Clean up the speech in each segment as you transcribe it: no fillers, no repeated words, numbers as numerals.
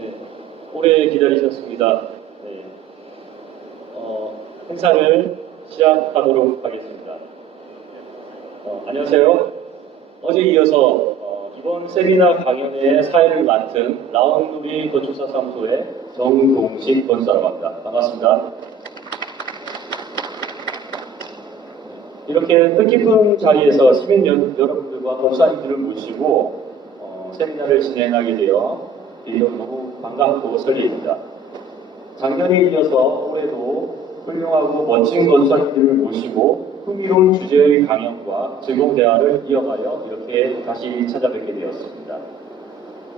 네, 오래 기다리셨습니다. 네, 행사를 시작하도록 하겠습니다. 안녕하세요. 어제 이어서 이번 세미나 강연의 사회를 맡은 라운누리 건축사사무소의 정동식 건사라고 합니다. 반갑습니다. 이렇게 뜻깊은 자리에서 시민 여러분들과 건축사님들을 모시고 세미나를 진행하게 되어 너무 반갑고 설레입니다. 작년에 이어서 올해도 훌륭하고 멋진 건축사님들을 모시고 흥미로운 주제의 강연과 즐거운 대화를 이어가여 이렇게 다시 찾아뵙게 되었습니다.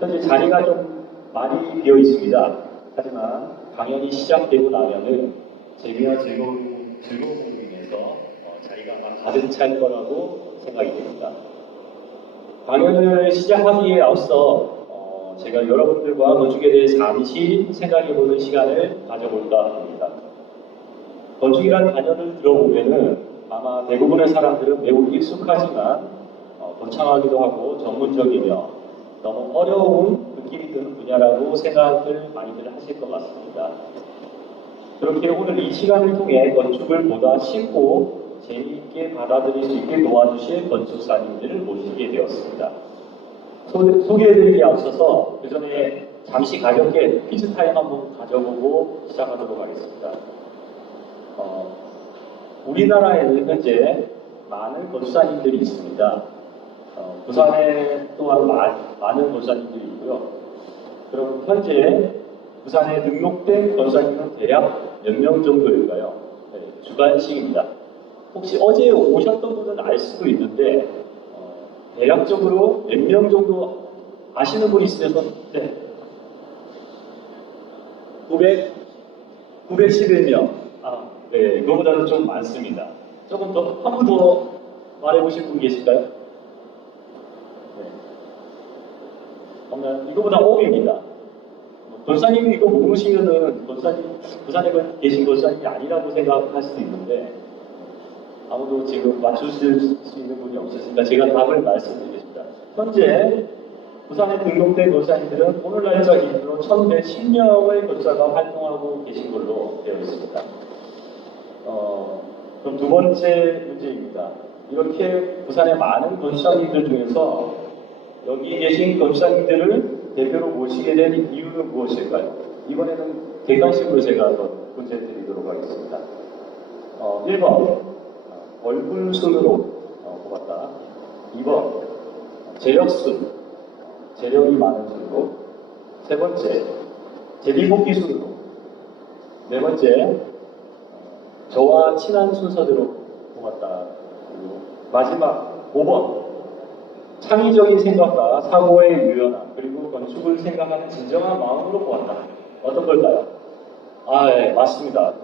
현재 자리가 좀 많이 비어 있습니다. 하지만 강연이 시작되고 나면은 재미와 즐거움으로 인해서 자리가 아마 가득 찰 거라고 생각이 됩니다. 강연을 시작하기에 앞서 제가 여러분들과 건축에 대해 잠시 생각해보는 시간을 가져볼까 합니다. 건축이란 단어를 들어보면은 아마 대부분의 사람들은 매우 익숙하지만 거창하기도 하고 전문적이며 너무 어려운 느낌이 드는 분야라고 생각을 많이들 하실 것 같습니다. 그렇게 오늘 이 시간을 통해 건축을 보다 쉽고 재미있게 받아들일 수 있게 도와주실 건축사님들을 모시게 되었습니다. 소개해드리기 앞서서 그 전에 잠시 가볍게 퀴즈 타임 한번 가져보고 시작하도록 하겠습니다. 우리나라에는 현재 많은 건축사님들이 있습니다. 부산에 또한 많은 건축사님들이 있고요. 그럼 현재 부산에 등록된 건축사님은 대략 몇 명 정도일까요? 네, 주관식입니다. 혹시 어제 오셨던 분은 알 수도 있는데 대략적으로 몇 명 정도 아시는 분이 있으셔서 네. 911명. 네, 이거보다는 좀 많습니다. 조금 더, 한 분 더 말해보실 분 계실까요? 네. 그러면 이거보다 5명입니다. 권사님이 이거 모르시면은 부산에 계신 권사님이 아니라고 생각할 수도 있는데 아무도 지금 맞추실 수 있는 분이 없으니까 제가 답을 말씀드리겠습니다. 현재 부산에 등록된 건축사님들은 오늘 날짜 기준으로 1110명의 건축사가 활동하고 계신 걸로 되어 있습니다. 그럼 두 번째 문제입니다. 이렇게 부산의 많은 건축사님들 중에서 여기 계신 건축사님들을 대표로 모시게 된 이유는 무엇일까요? 이번에는 객관식으로 제가 한번 문제 드리도록 하겠습니다. 1번 얼굴 순으로 뽑았다. 2번 재력순, 재력이 많은 순으로. 세 번째 제비뽑기 순으로. 네 번째 저와 친한 순서대로 뽑았다. 그리고 마지막 5번 창의적인 생각과 사고의 유연함 그리고 건축을 생각하는 진정한 마음으로 뽑았다. 어떤 걸까요? 네, 맞습니다.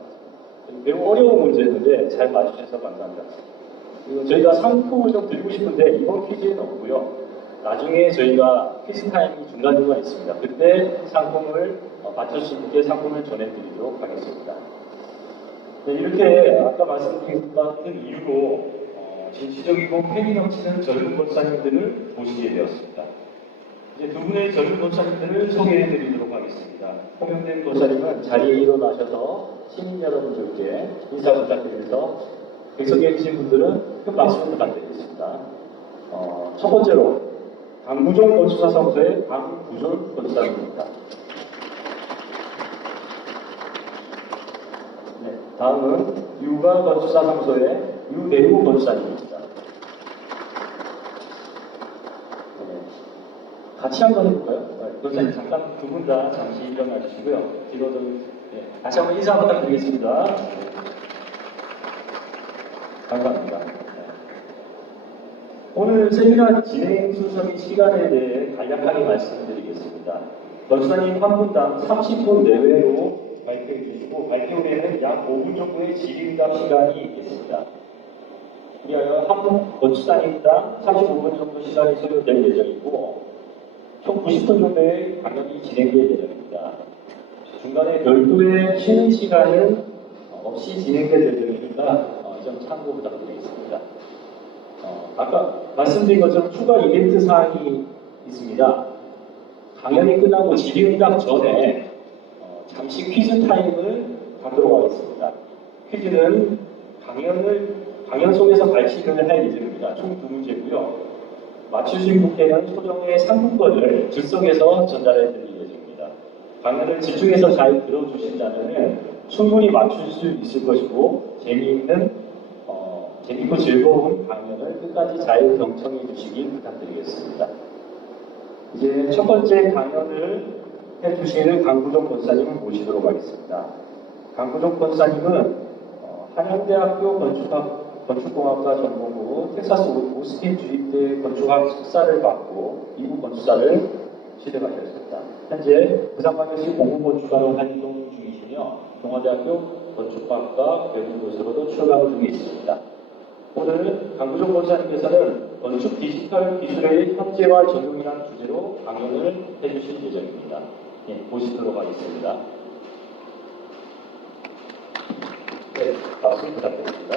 매우 어려운 문제였는데 잘 맞추셔서 감사합니다. 그리고 저희가 상품을 좀 드리고 싶은데 이번 퀴즈에는 없고요. 나중에 저희가 퀴즈 타임이 중간중간 있습니다. 그때 상품을 맞춰주신 분께 상품을 전해드리도록 하겠습니다. 네, 이렇게 아까 말씀드린 것 같은 이유로 진취적이고 패기 넘치는 젊은 건축사님들을 모시게 되었습니다. 이제 두 분의 젊은 건축사님들을 소개해드리도록 하겠습니다. 호명된 건축사님은 자리에 일어나셔서 시민 여러분들께 인사 부탁드리면서 객석에 계신 분들은 큰 박수 부탁드리겠습니다. 첫 번째로 강구종 건축사사무소의 강구종 건축사님입니다. 네, 다음은 유가 건축사사무소의 유대우 건축사님입니다. 같이 한번 해볼까요? 건축사님 잠깐 두 분 다 잠시 일어나 주시고요. 뒤로 좀 다시 한번 인사 부탁드리겠습니다. 네. 감사합니다. 오늘 세미나 진행 순서 및 시간에 대해 간략하게 말씀드리겠습니다. 건축사님 한 분당 30분 내외로 발표해 주시고 발표 후에는 약 5분 정도의 질의응답 시간이 있겠습니다. 그리하여 한 분 건축사님당 35분 정도 시간이 소요될 예정이고 총 90분 정도의 강연이 진행될 예정입니다. 중간에 별도의 쉬는 시간은 없이 진행될 예정이니까 좀 참고 부탁드리겠습니다. 아까 말씀드린 것처럼 추가 이벤트 사항이 있습니다. 강연이 끝나고 질의응답 전에 잠시 퀴즈 타임을 갖도록 하겠습니다. 퀴즈는 강연 속에서 발식을 할 예정입니다. 총 2문제고요. 맞추신 분께는 소정의 상품권을 즉석에서 전달해 드릴 예정입니다. 강연을 집중해서 잘 들어주신다면 충분히 맞출 수 있을 것이고 재미있고 즐거운 강연을 끝까지 잘 경청해 주시길 부탁드리겠습니다. 이제 첫 번째 강연을 해주시는 강구정 권사님을 모시도록 하겠습니다. 강구정 권사님은 한양대학교 건축공학과 전공후 텍사스 오스틴 주립대 건축학 석사를 받고 미국 건축사를 취득하셨습니다. 현재 부산광역시 공무건축가로 활동 중이시며 동아대학교 건축학과 교수로도 출강 중에 있습니다. 오늘 강구정 권사님께서는 건축 디지털 기술의 현재와 적용이라는 주제로 강연을 해주실 예정입니다. 보시도록 하겠습니다. 네, 박수 부탁드립니다.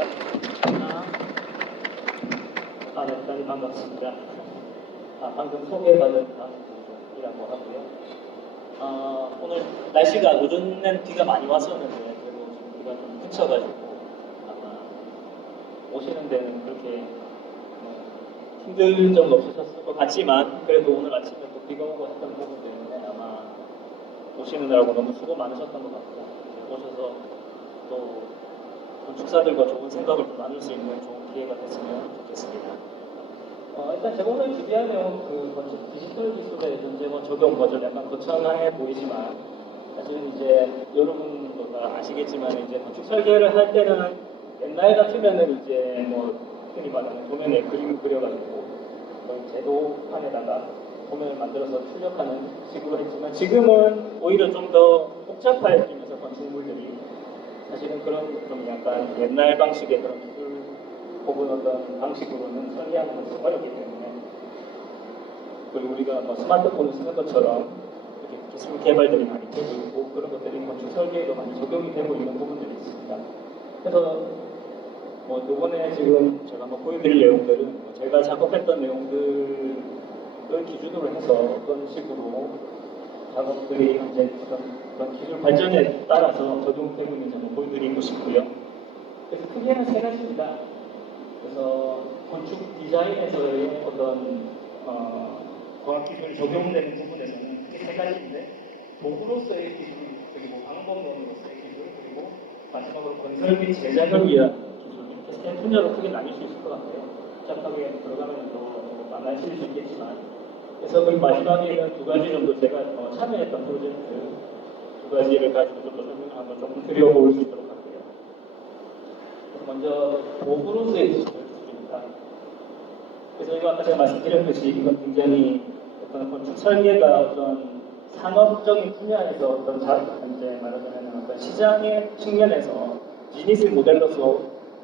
대단히 반갑습니다. 방금 소개받은 강구정이라고 하고요. 오늘 날씨가 오전엔 비가 많이 왔었는데 그래도 지금 비가 좀 그쳐가지고 아마 오시는 데는 그렇게 힘든 점은 없으셨을 것 같지만 그래도 오늘 아침에 또 비가 오고 했던 부분 때문에 아마 오시느라고 너무 수고 많으셨던 것 같고 오셔서 또 건축사들과 좋은 생각을 나눌 수 있는 좋은 기회가 됐으면 좋겠습니다. 일단 제가 오늘 준비한 내용 그 건축 디지털 기술의 현재와 적용 버전 약간 거창해 보이지만 사실은 이제 여러분도 다 아시겠지만 이제 건축 설계를 할 때는 옛날 같으면은 이제 뭐 흔히 말하는 도면에 그림을 그려가지고 제도판에다가 도면을 만들어서 출력하는 식으로 했지만 지금은 오히려 좀 더 복잡해지면서 건축물들이 사실은 그런 좀 약간 옛날 방식의 그런 기술 혹은 어떤 방식으로는 설계하는 것이 어렵기 때문에 그리고 우리가 뭐 스마트폰을 쓰는 것처럼 이렇게 기술 개발들이 많이 되고 있고 그런 것들이 건축 설계에도 많이 적용이 되고 있는 부분들이 있습니다. 그래서 뭐 이번에 지금 제가 한번 보여드릴 내용들은 제가 작업했던 내용들을 기준으로 해서 어떤 식으로 작업들이 현재 그런 기술 발전에 따라서 적용되고 있는지 한번 보여드리고 싶고요. 그래서 크게는 세 가지입니다. 그래서 건축 디자인에서의 어떤 과학기술이 적용되는 부분에서는 크게 세 가지인데 도구로서의 기술, 그리고 방법론으로서의 기술, 그리고 마지막으로 건설 및 제작을 위한 기술 이렇게 세 분야로 크게 나뉠 수 있을 것 같아요. 복잡하게 들어가면 더 많아질 수 있겠지만 그래서 그 마지막에는 두 가지 정도 제가 참여했던 프로젝트 두 가지를 가지고 좀 더 설명을 한번 조금 드려볼 수 있도록 할게요. 먼저 도구로서의 기술입니다. 그래서 이거 아까 제가 말씀드렸듯이 이건 굉장히 어떤 건축 설계가 어떤 산업적인 분야에서 어떤 이제 말하자면 어떤 시장의 측면에서 비즈니스 모델로서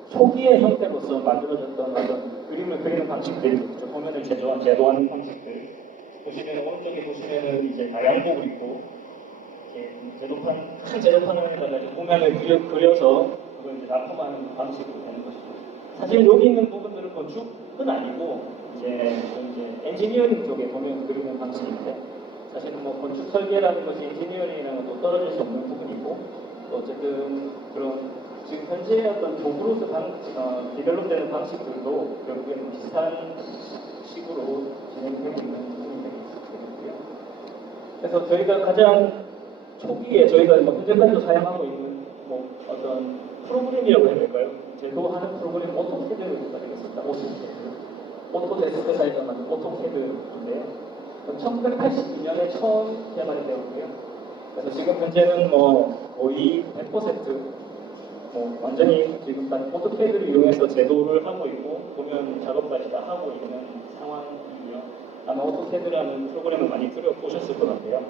초기의 형태로서 만들어졌던 어떤 그림을 그리는 방식들, 도면을 제도하는 방식들. 보시면 오른쪽에 보시면은 이제 다양곡을 있고 큰 제도판에다가 도면을 그려서 그걸 이제 납품하는 방식으로 되는 것이죠. 사실 여기 있는 부분들은 건축은 아니고 이제 엔지니어링 쪽에 도면을 그리는 방식인데 사실은 뭐 건축 설계라는 것이 엔지니어링이랑은 또 떨어질 수 없는 부분이고 또 어쨌든 그런 지금 현재 어떤 도구로서 디벨롭되는 방식들도 결국에는 비슷한 식으로 진행되고 있는 부분이 되겠고요. 그래서 저희가 가장 초기에 저희가 뭐 현재까지도 사용하고 있는 뭐 어떤 프로그램이라고 해야 될까요? 제도하는 프로그램 오토캐드가 되겠습니다. 오토데스크사에서 만든 오토캐드인데요. 1982년에 처음 개발이 되었고요. 그래서 지금 현재는 뭐 거의 100% 완전히 지금 다 오토캐드를 이용해서 제도를 하고 있고 보면 작업까지 다 하고 있는 상황이고요. 아마 오토캐드라는 프로그램을 많이 들어보셨을 것 같아요.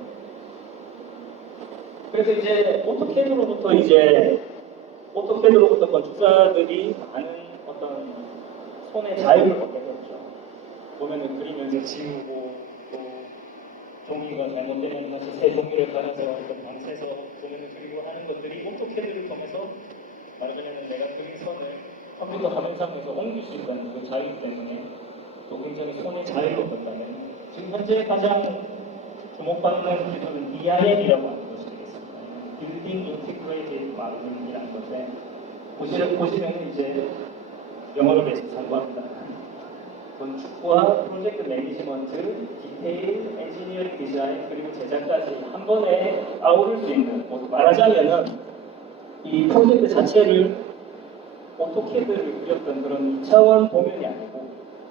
그래서 이제 오토캐드로부터 건축사들이 많은 어떤 손의 자유를 얻게 되었죠. 보면은 그리면서 지우고 또 종이가 잘못되면 다시 새 종이를 갈아서 어떤 방새서 보면을 그리고 하는 것들이 오토캐드를 통해서 말하자면 내가 그린 선을 컴퓨터 화면상에서 옮길 수 있다는 그 자유 때문에 또 굉장히 손의 자유를 얻었다면 지금 현재 가장 주목받는 기술은 BIM이라고 하는 것이 되겠습니다. Building Integrated Modeling이라는 건데 보시면 이제 영어로 베이스 참고합니다. 건축과 프로젝트 매니지먼트, 디테일, 엔지니어링 디자인 그리고 제작까지 한 번에 아우를 수 있는 말하자면은 이 프로젝트 자체를 오토캐드를 그렸던 그런 2차원 도면이 아니고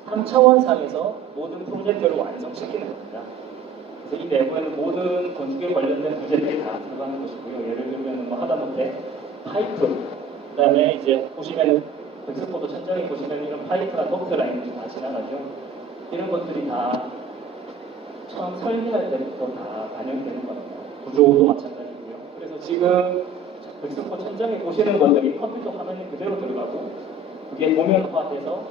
3차원 상에서 모든 프로젝트를 완성시키는 겁니다. 그래서 이 내부에는 모든 건축에 관련된 부재들이 다 들어가는 것이고요. 예를 들면 뭐 하다못해 파이프, 그다음에 이제 보시면은 백스포도 천장에 보시면 이런 파이프나 덕트 라인이 다 지나가죠. 이런 것들이 다 처음 설계할 때부터 다 반영되는 겁니다. 구조도 마찬가지고요. 그래서 지금 백스포 천장에 보시는 것들이 컴퓨터 화면에 그대로 들어가고 그게 도면화돼서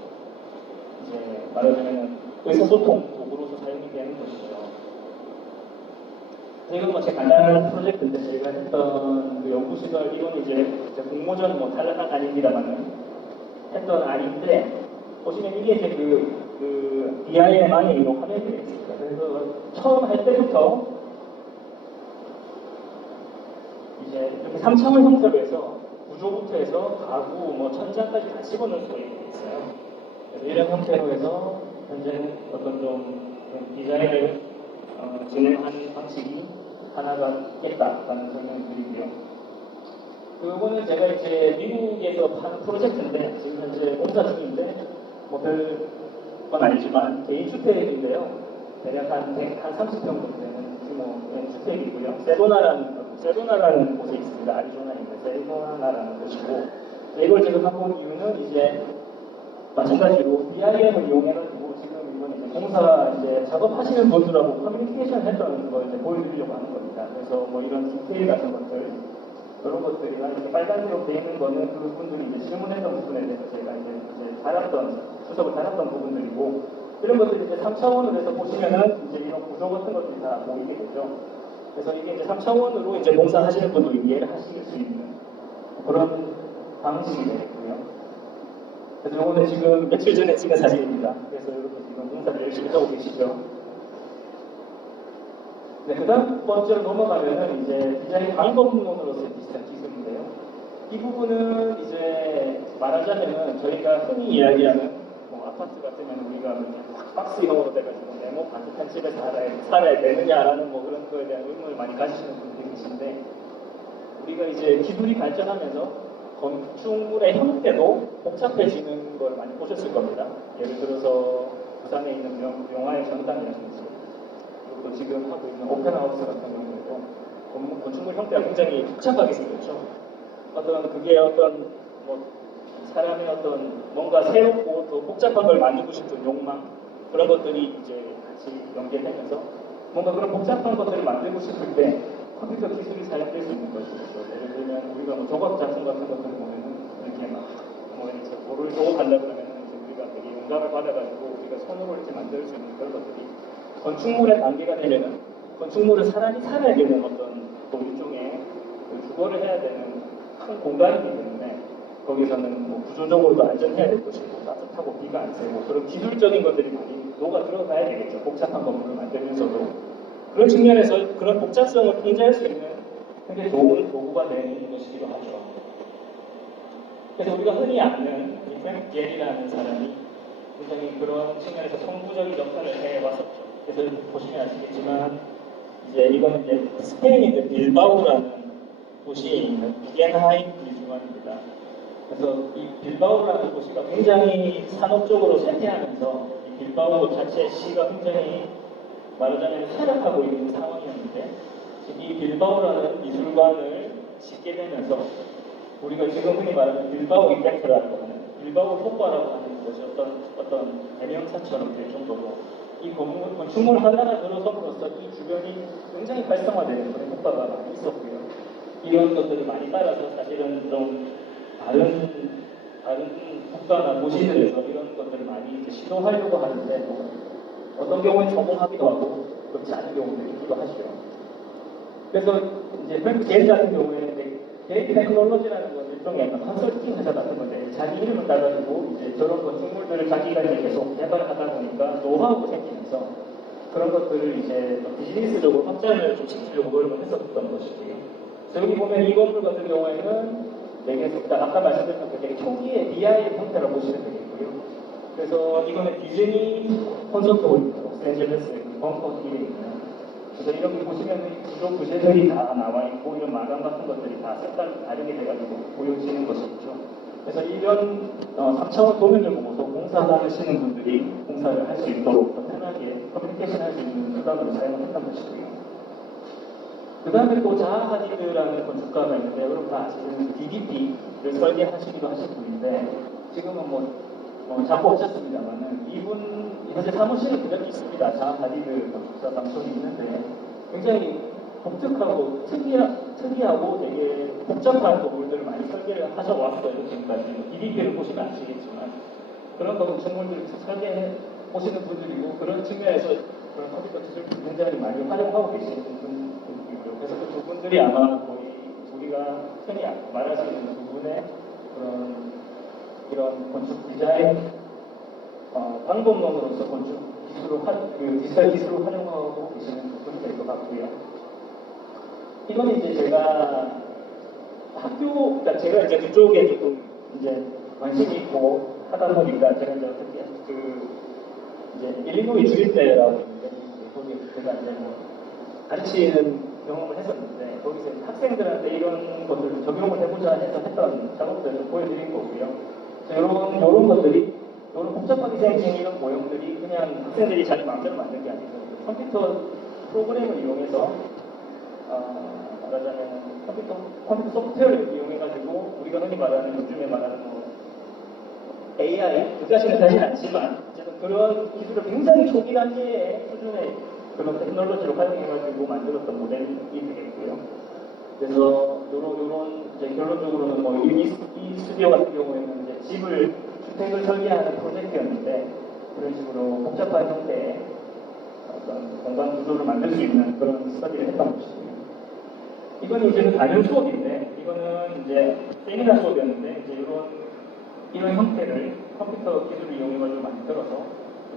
이제 말하자면 의사소통 도구로서 사용이 되는 것이죠. 이건 뭐 제 간단한 프로젝트인데 저희가 했던 그 연구시설 이건 이제 공모전 뭐 탈락한 아닙니다만은 했던 아이인데 보시면 이게 이제 그 BIM 안에 있는 화면들이 있습니다. 그래서 처음 할 때부터 이제 이렇게 3차원 형태로 해서 구조부터 해서 가구, 뭐 천장까지 다 집어넣을 수가 있어요. 그래서 이런 형태로 해서 현재 어떤 좀 디자인을 진행한 방식이 하나가 있겠다라는 설명을 드리고요. 그거는 제가 이제 미국에서 하는 프로젝트인데 지금 현재 공사 중인데 뭐 별건 아니지만 개인 주택인데요. 대략 한 30평 정도 되는 규모의 주택이고요. 세도나라는 곳에 있습니다. 아리조나에 있는 세도나라는 곳이고 이걸 지금 하고 온 이유는 이제 마찬가지로 BIM을 이용해가지고 지금 이번 이제 공사 이제 작업하시는 분들하고 커뮤니케이션 했던 걸 이제 보여드리려고 하는 겁니다. 그래서 뭐 이런 디테일 같은 것들 그런 것들이나 이렇게 빨간색으로 되어 있는 거는 그분들이 이제 질문했던 부분에 대해서 제가 이제 달았던 수석을 달았던 부분들이고 이런 것들이 이제 3차원으로 해서 보시면은 이제 이런 구조 같은 것들이 다 보이게 되죠. 그래서 이게 이제 3차원으로 이제 공사하시는 분들이 이해를 하실 수 있는 그런 방식이 되겠고요. 그래서 오늘 지금 며칠 전에 찍은 사진입니다. 그래서 여러분 지금 공사를 열심히 하고 계시죠. 네, 그 다음 번째로 넘어가면은 이제 디자인 방법론으로서의 비슷한 기술인데요. 이 부분은 이제 말하자면은 저희가 흔히 이야기하는 뭐 아파트 같으면 우리가 박스형으로 돼가지고 네모 반듯한 집에 살아야 되느냐라는 뭐 그런 거에 대한 의문을 많이 가지시는 분들이 계신데 우리가 이제 기술이 발전하면서 건축물의 형태도 복잡해지는 걸 많이 보셨을 겁니다. 예를 들어서 부산에 있는 용화의 전당이라든지 그리고 또 지금 하고 있는 오펜하우스 같은 경우에도 건축물 형태가 굉장히 복잡하게 생겼죠. 그게 뭐 사람의 뭔가 새롭고 더 복잡한 걸 만들고 싶은 욕망 그런 것들이 이제 같이 연계되면서 뭔가 그런 복잡한 것들을 만들고 싶을 때 컴퓨터 기술이 사용될 수 있는 것이죠. 예를 들면 우리가 뭐 조각 작품 같은 것들을 보면은 이렇게 막뭐 이렇게 돌을 조고 간다 그러면은 우리가 되게 영감을 받아가지고 우리가 손으로 이렇게 만들 수 있는 그런 것들이 건축물의 단계가 되면은 건축물을 사람이 살아야 되는 어떤 또 일종의 주거를 해야 되는 큰 공간이기 때문에 거기서는 뭐 구조적으로도 안전해야 될 것이고 따뜻하고 비가 안 새고 그런 기술적인 것들이 많이 녹아 들어가야 되겠죠. 복잡한 건물을 만들면서도 그런 측면에서 그런 복잡성을 통제할 수 있는 굉장히 좋은 도구가 되는 것이기도 하죠. 그래서 우리가 흔히 아는 프랭크 겔이라는 사람이 굉장히 그런 측면에서 선구적인 역할을 해왔었죠. 그래서 보시면 아시겠지만 이제 이거는 이제 스페인의 빌바오라는 도시에 있는 구겐하임 미술관입니다. 그래서 이 빌바오라는 도시가 굉장히 산업적으로 쇠퇴하면서 이 빌바오 자체 시가 굉장히 말하자면 쇠락하고 있는 상황이었는데 이 빌바오라는 미술관을 짓게 되면서 우리가 지금 흔히 말하는 빌바오 이펙트라고 하는 빌바오 효과라고 하는 것이 어떤 대명사처럼 될 정도로 이 건축물 하나가 들어섬으로써 이 주변이 굉장히 활성화되는 그런 효과가 많이 있었고요. 이런 것들을 많이 따라서 사실은 좀 다른 국가나 도시들에서 이런 것들을 많이 이제 시도하려고 하는데 어떤 경우는 성공하기도 하고 그렇지 않은 경우도 있기도 하죠. 그래서 이제 프랭크 겔 같은 경우에는 데이터 테크놀로지라는 건 일종의 약간 컨설팅 회사 같은 건데 자기 이름을 따가지고 이제 저런 건축물들을 자기가 이제 계속 개발하다 보니까 노하우가 생기면서 그런 것들을 이제 좀 비즈니스적으로 확장을 좀 시키려고 노력을 했었던 것이고요. 그래서 여기 보면 이 건물 같은 경우에는 되게 아까 말씀드렸던 그 되게 초기의 DIY 형태라고 보시면 되겠고요. 그래서 이거는 디즈니 콘서트 홀입니다. 로스앤젤레스의 벙커 힐에 있는. 그래서 이렇게 보시면 기존 부재들이 다 나와 있고 이런 마감 같은 것들이 다 색깔 다르게 돼가지고 보여지는 것이 있죠. 그래서 이런 3차원 도면을 보고서 공사하시는 분들이 공사를 할 수 있도록 더 편하게 커뮤니케이션 할 수 있는 수단으로 사용했던 것이고요. 그 다음에 또 자하 하디드라는 건축가가 있는데 여러분 다 아시는 DDP를 설계하시기도 하신 분인데 지금은 잡고 오셨습니다만은 이분 현재 사무실에 그대로 있습니다. 자하 하디드 건축사 방송이 있는데 굉장히 독특하고 특이하고 되게 복잡한 건물들을 많이 설계를 하셔왔어요. 지금까지 DDP를 보시면 아시겠지만 그런 건축물들을 설계해 보시는 분들이고 그런 측면에서 그런 컴퓨터 기술을 굉장히 많이 활용하고 계시는 분들이고요. 그래서 그 두 분들이 아마 거의 우리가 흔히 말할 수 있는 두 분의 그런 이런 건축 디자인 방법론으로서 건축 디지털 기술을 활용하고 계시는 부분이 될 것 같고요. 이건 이제 제가 그러니까 제가 이제 그쪽에 조금 이제 관심이 있고 하다 보니까 제가 이제 어떻게 이제 일리노이 주립대라고 있는데 거기 제가 이제 가르치는 경험을 했었는데 거기서 학생들한테 이런 것들을 적용을 해보자 해서 했던 작업들을 보여드린 거고요. 이런 것들이 이런 복잡하게 생긴 이런 모형들이 그냥 학생들이 자기 마음대로 만든 게 아니고 컴퓨터 프로그램을 이용해서 말하자면 컴퓨터 소프트웨어를 이용해가지고 우리가 흔히 말하는 요즘에 말하는 AI 그까지는 되진 않지만 어쨌든 그런 기술을 굉장히 초기 단계의 수준의 그런 테크놀로지를 활용해가지고 만들었던 모델이 되겠고요. 그래서 요런 이제 결론적으로는 이 스튜디오 같은 경우에는 이제 주택을 설계하는 프로젝트였는데 그런 식으로 복잡한 형태의 어떤 공간 구조를 만들 수 있는 그런 스터디를 했던 것이고요. 이건 이제 다른 수업인데 이거는 이제 세미나 수업이었는데 이제 이런 형태를 컴퓨터 기술을 이용해가지고 만들어서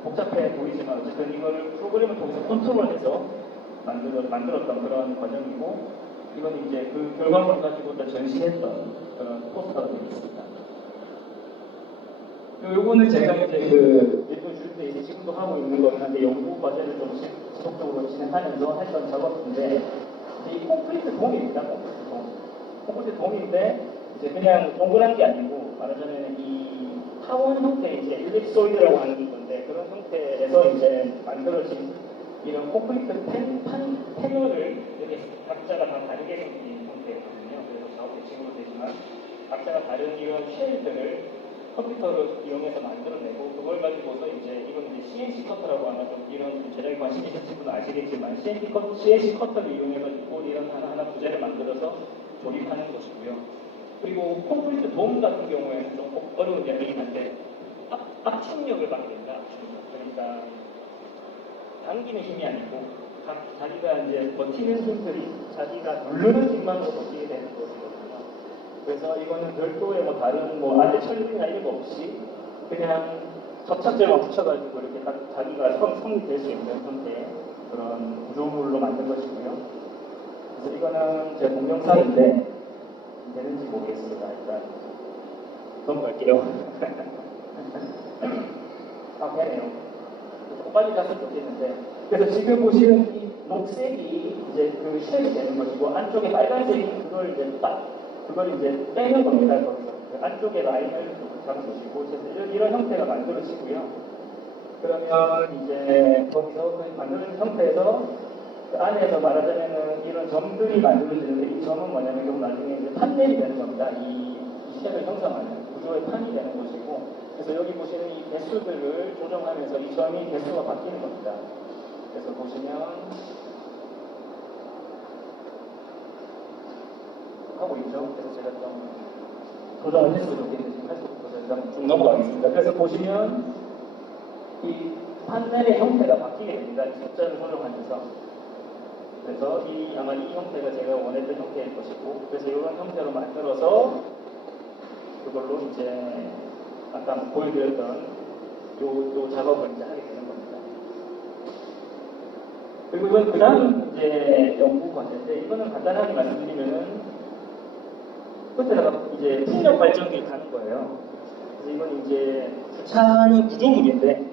복잡해 보이지만 어쨌든 이거를 프로그램을 통해서 컨트롤해서 만들었던 그런 과정이고 이건 이제 그 결과물을 가지고 전시했던 그런 포스터가 되겠습니다. 요거는 제가 이제 일본 주립대 이제 지금도 하고 있는 거긴 한데 연구 과제를 좀 지속적으로 진행하면서 했던 작업인데 이 콘크리트 동입니다. 콘크리트 동인데 이제 그냥 동그란 게 아니고 말하자면 이 타원 형태 이제 일립소이드라고 하는 건데 그런 형태에서 이제 만들어진 이런 콘크리트 패널을 이렇게 각자가 다 다르게 생긴 형태거든요. 그래서 작업 대칭으로 되지만 각자가 다른 이런 쉘들을 컴퓨터를 이용해서 만들어내고 그걸 가지고서 이제 이건 이제 CNC 커터라고 아마 좀 이런 제작에 관심 있으신 분은 아시겠지만 CNC 커터를 이용해가지고 이런 하나하나 부재를 만들어서 조립하는 것이고요. 그리고 콘크리트 돔 같은 경우에는 좀 어려운 이야기긴 한데 압축력을 받게 된다. 그러니까 당기는 힘이 아니고 자기가 이제 버티는 힘들이 자기가 누르는 힘만으로 버티게 되는 것이거든요. 그래서 이거는 별도의 다른 안에 철이나 이런 거 없이 그냥 접착제만 붙여가지고 이렇게 자기가 성립될 수 있는 형태의 그런 구조물로 만든 것이고요. 그래서 이거는 제 동영상인데 되는지 모르겠습니다. 일단 넘어갈게요. 되네요. 빨리 갔으면 좋겠는데. 그래서 지금 보시는 이 녹색이 이제 그 쉘이 되는 것이고 안쪽에 빨간색이 그걸 이제 빼는 겁니다. 거기서 그 안쪽에 라인을 잡은 것이고 이런 형태가 만들어지고요. 그러면 이제 거기서 만들어진 형태에서 그 안에서 말하자면은 이런 점들이 만들어지는데 이 점은 뭐냐면 이건 나중에 이제 판넬이 되는 겁니다. 이 쉘을 형성하는 구조의 판이 되는 것이고 그래서 여기 보시는 이 개수들을 조정하면서 이 점이 개수가 바뀌는 겁니다. 그래서 보시면 하고 있죠. 그래서 제가 좀 조정을 했으면 좋겠는데 지금 할수 없어서 일단 쭉 넘어가겠습니다. 그래서 보시면 이 판넬의 형태가 바뀌게 됩니다. 이 숫자를 조정하면서. 그래서 아마 이 형태가 제가 원했던 형태일 것이고 그래서 이런 형태로 만들어서 그걸로 이제 아까 보여드렸던 요 작업을 이제 하게 되는 겁니다. 그리고 이건 그 다음 이제 연구 과제인데, 이거는 간단하게 말씀드리면은, 끝에다가 이제 풍력 발전기를 가는 거예요. 그래서 이건 이제 주차는 구조물인데,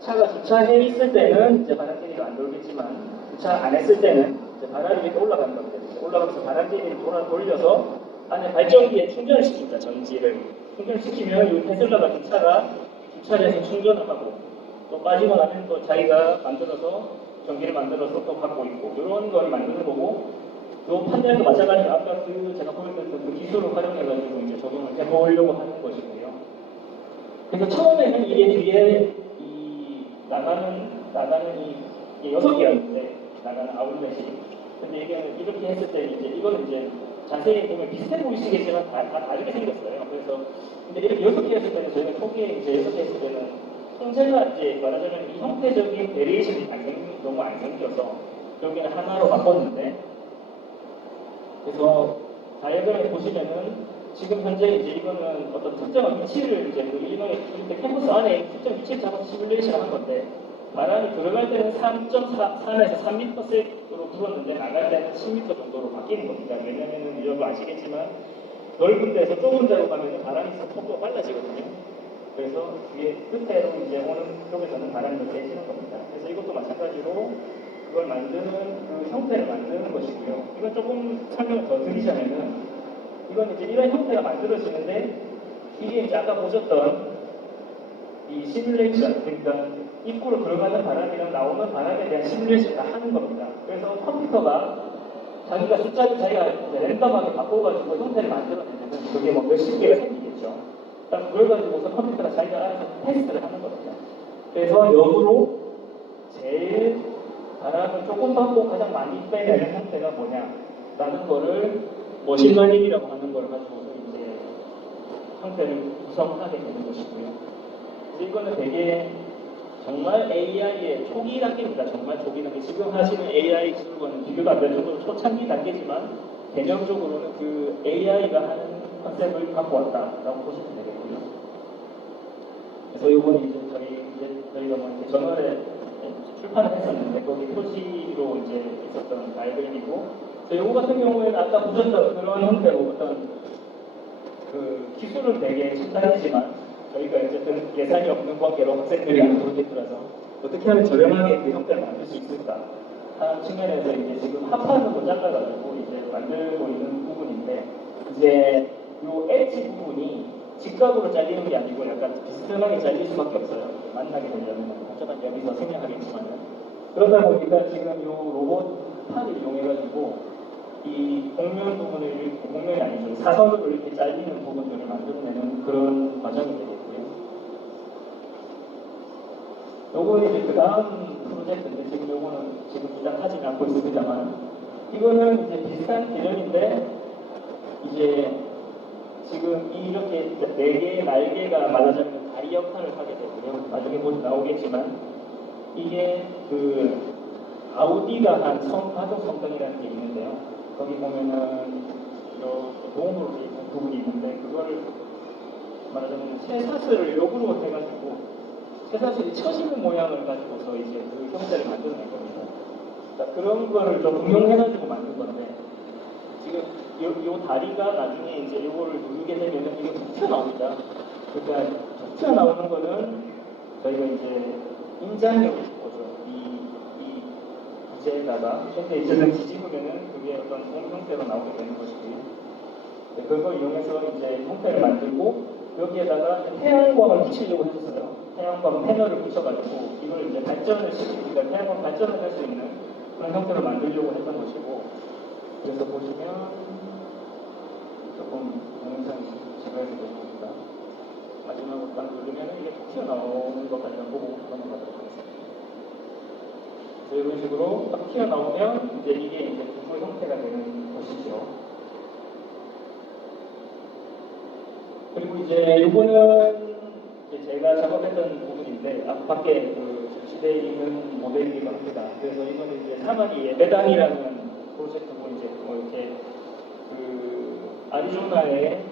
차가 주차해 있을 때는 이제 바람개비가 안 돌겠지만, 주차 안 했을 때는 이제 바람이 이렇게 올라가는 겁니다. 올라가면서 바람개비를 돌려서 안에 발전기에 충전을 시킵니다. 전지를. 충전을 시키면 이 테슬라 같은 차가 주차장에서 충전을 하고, 또 빠지고 나면 또 자기가 만들어서 전기를 만들어서 또 갖고 있고, 이런 걸 만드는 거고, 또 판넬도 마찬가지로 아까 제가 보여드렸던 그 기술을 활용해가지고 이제 적용을 해보려고 하는 것이고요. 그래서 처음에는 이게 뒤에 나가는 이게 6개였는데, 나가는 아웃렛이. 근데 이게 이렇게 했을 때 이제 이거는 이제 자세히 보면 비슷해 보이시겠지만 다 다르게 생겼어요. 그래서 근데 이렇게 6개 했을 때는 저희가 초기에 이제 6개 했을 때는 통제가 이제 말하자면 이 형태적인 베리에이션이 너무 안 생겨서 여기는 하나로 바꿨는데, 그래서 다이어그램에 보시면은 지금 현재 이제 이거는 어떤 특정한 위치를 이제 그 일본의 캠퍼스 안에 특정 위치를 잡아서 시뮬레이션을 한 건데, 바람이 들어갈 때는 3.3에서 3m으로 불었는데 나갈 때는 10m 정도로 바뀌는 겁니다. 왜냐면은 여러분 아시겠지만 넓은 데서 좁은 데로 가면 바람이 속도가 빨라지거든요. 그래서 이게 끝에로 이제 오는 쪽에서는 바람이 더 세지는 겁니다. 그래서 이것도 마찬가지로 그걸 만드는 그 형태를 만드는 것이고요. 이건 조금 설명을 더 드리자면은, 이건 이제 이런 형태가 만들어지는데, 이게 이제 아까 보셨던 이 시뮬레이션, 그러니까 입구로 들어가는 바람이랑 나오는 바람에 대한 시뮬레이션을 하는 겁니다. 그래서 컴퓨터가 자기가 숫자를 자기가 랜덤하게 바꿔가지고 형태를 만들어내면 그게 뭐 몇십 개가 생기겠죠. 딱 그걸 가지고서 컴퓨터가 자기가 알아서 테스트를 하는 겁니다. 그래서 역으로 제일 바람을 조금 받고 가장 많이 빼내는 형태가 뭐냐라는 거를 머신러닝이라고 하는 걸 가지고서 이제 형태를 구성하게 되는 것이고요. 그래서 이거는 되게 정말 AI의 초기 단계입니다. 정말 초기 단계. 지금 하시는 AI 기술과는 비교가 안 될 정도로 초창기 단계지만 개념적으로는 그 AI가 하는 컨셉을 갖고 왔다라고 보시면 되겠고요. 그래서 이번에 이제 저희가 뭐 이렇게 저널에 출판을 했었는데 거기 표지로 이제 있었던 다이어그램이고, 그래서 이거 같은 경우에는 아까 보셨던 그런 형태로 어떤 그 기술은 되게 첨단이지만 저희가 어쨌든 예산이 없는 관계로 학생들이 하는 프로젝트라서 어떻게 하면 저렴하게 그 형태를 만들 수 있을까 하는 측면에서 이제 지금 합판으로 잘라가지고 이제 만들고 있는 부분인데, 이제 이 엣지 부분이 직각으로 잘리는 게 아니고 약간 비스듬하게 잘릴 수밖에 없어요. 만나게 되려면 어쩌면 여기서 생략하겠지만은, 그러다 보니까 지금 이 로봇판을 이용해가지고 이 곡면 부분을, 곡면이 아니죠, 사선으로 이렇게 잘리는 부분들을 만들어내는 그런 과정이 되겠고요. 요거는 이제 그 다음 프로젝트인데, 지금 요거는 지금 일단 하지는 않고 있습니다만, 이거는 이제 비슷한 개념인데, 이제 지금 이렇게 4개의 날개가 말하자면 다리 역할을 하게 되고요. 나중에 곧 나오겠지만, 이게 그 아우디가 한 가속 성능이라는 게 있는데요. 거기 보면은 도움으로 돼 있는 부분이 있는데, 그걸 말하자면 쇠사슬을 역으로 해가지고 쇠사슬이 쳐지는 모양을 가지고서 이제 그 형태를 만들어낸 겁니다. 그러니까 그런 거를 좀 응용해가지고 만든 건데, 지금 요 다리가 나중에 이제 이거를 누르게 되면은 이게 툭 튀어나옵니다. 그러니까 툭 튀어나오는 거는 저희가 이제 인장이라고 보죠. 이 부재에다가 현재 이제는 뒤집으면은 그게 어떤 공 형태로 나오게 되는 것이고요. 그걸 이용해서 이제 형태를 만들고, 여기에다가 태양광을 붙이려고 했었어요. 태양광 패널을 붙여가지고 이걸 이제 발전을 시키니까 태양광 발전을 할 수 있는 그런 형태로 만들려고 했던 것이고, 그래서 보시면 조금 동영상이 지루하게 됩니다. 마지막으로 딱 누르면 이게 툭 튀어나오는 것까지 보고 넘어가도록 하겠습니다. 그래서 이런 식으로 딱 튀어나오면 이제 이게 이제 두부 형태가 되는 것이죠. 그리고 이제 이거는 이제 제가 작업했던 부분인데, 앞밖에 그 전시대에 있는 모델이기도 합니다. 그래서 이거는 이제 사마리 예배당이라는 프로젝트고, 이제 뭐 이렇게 그 아리조나의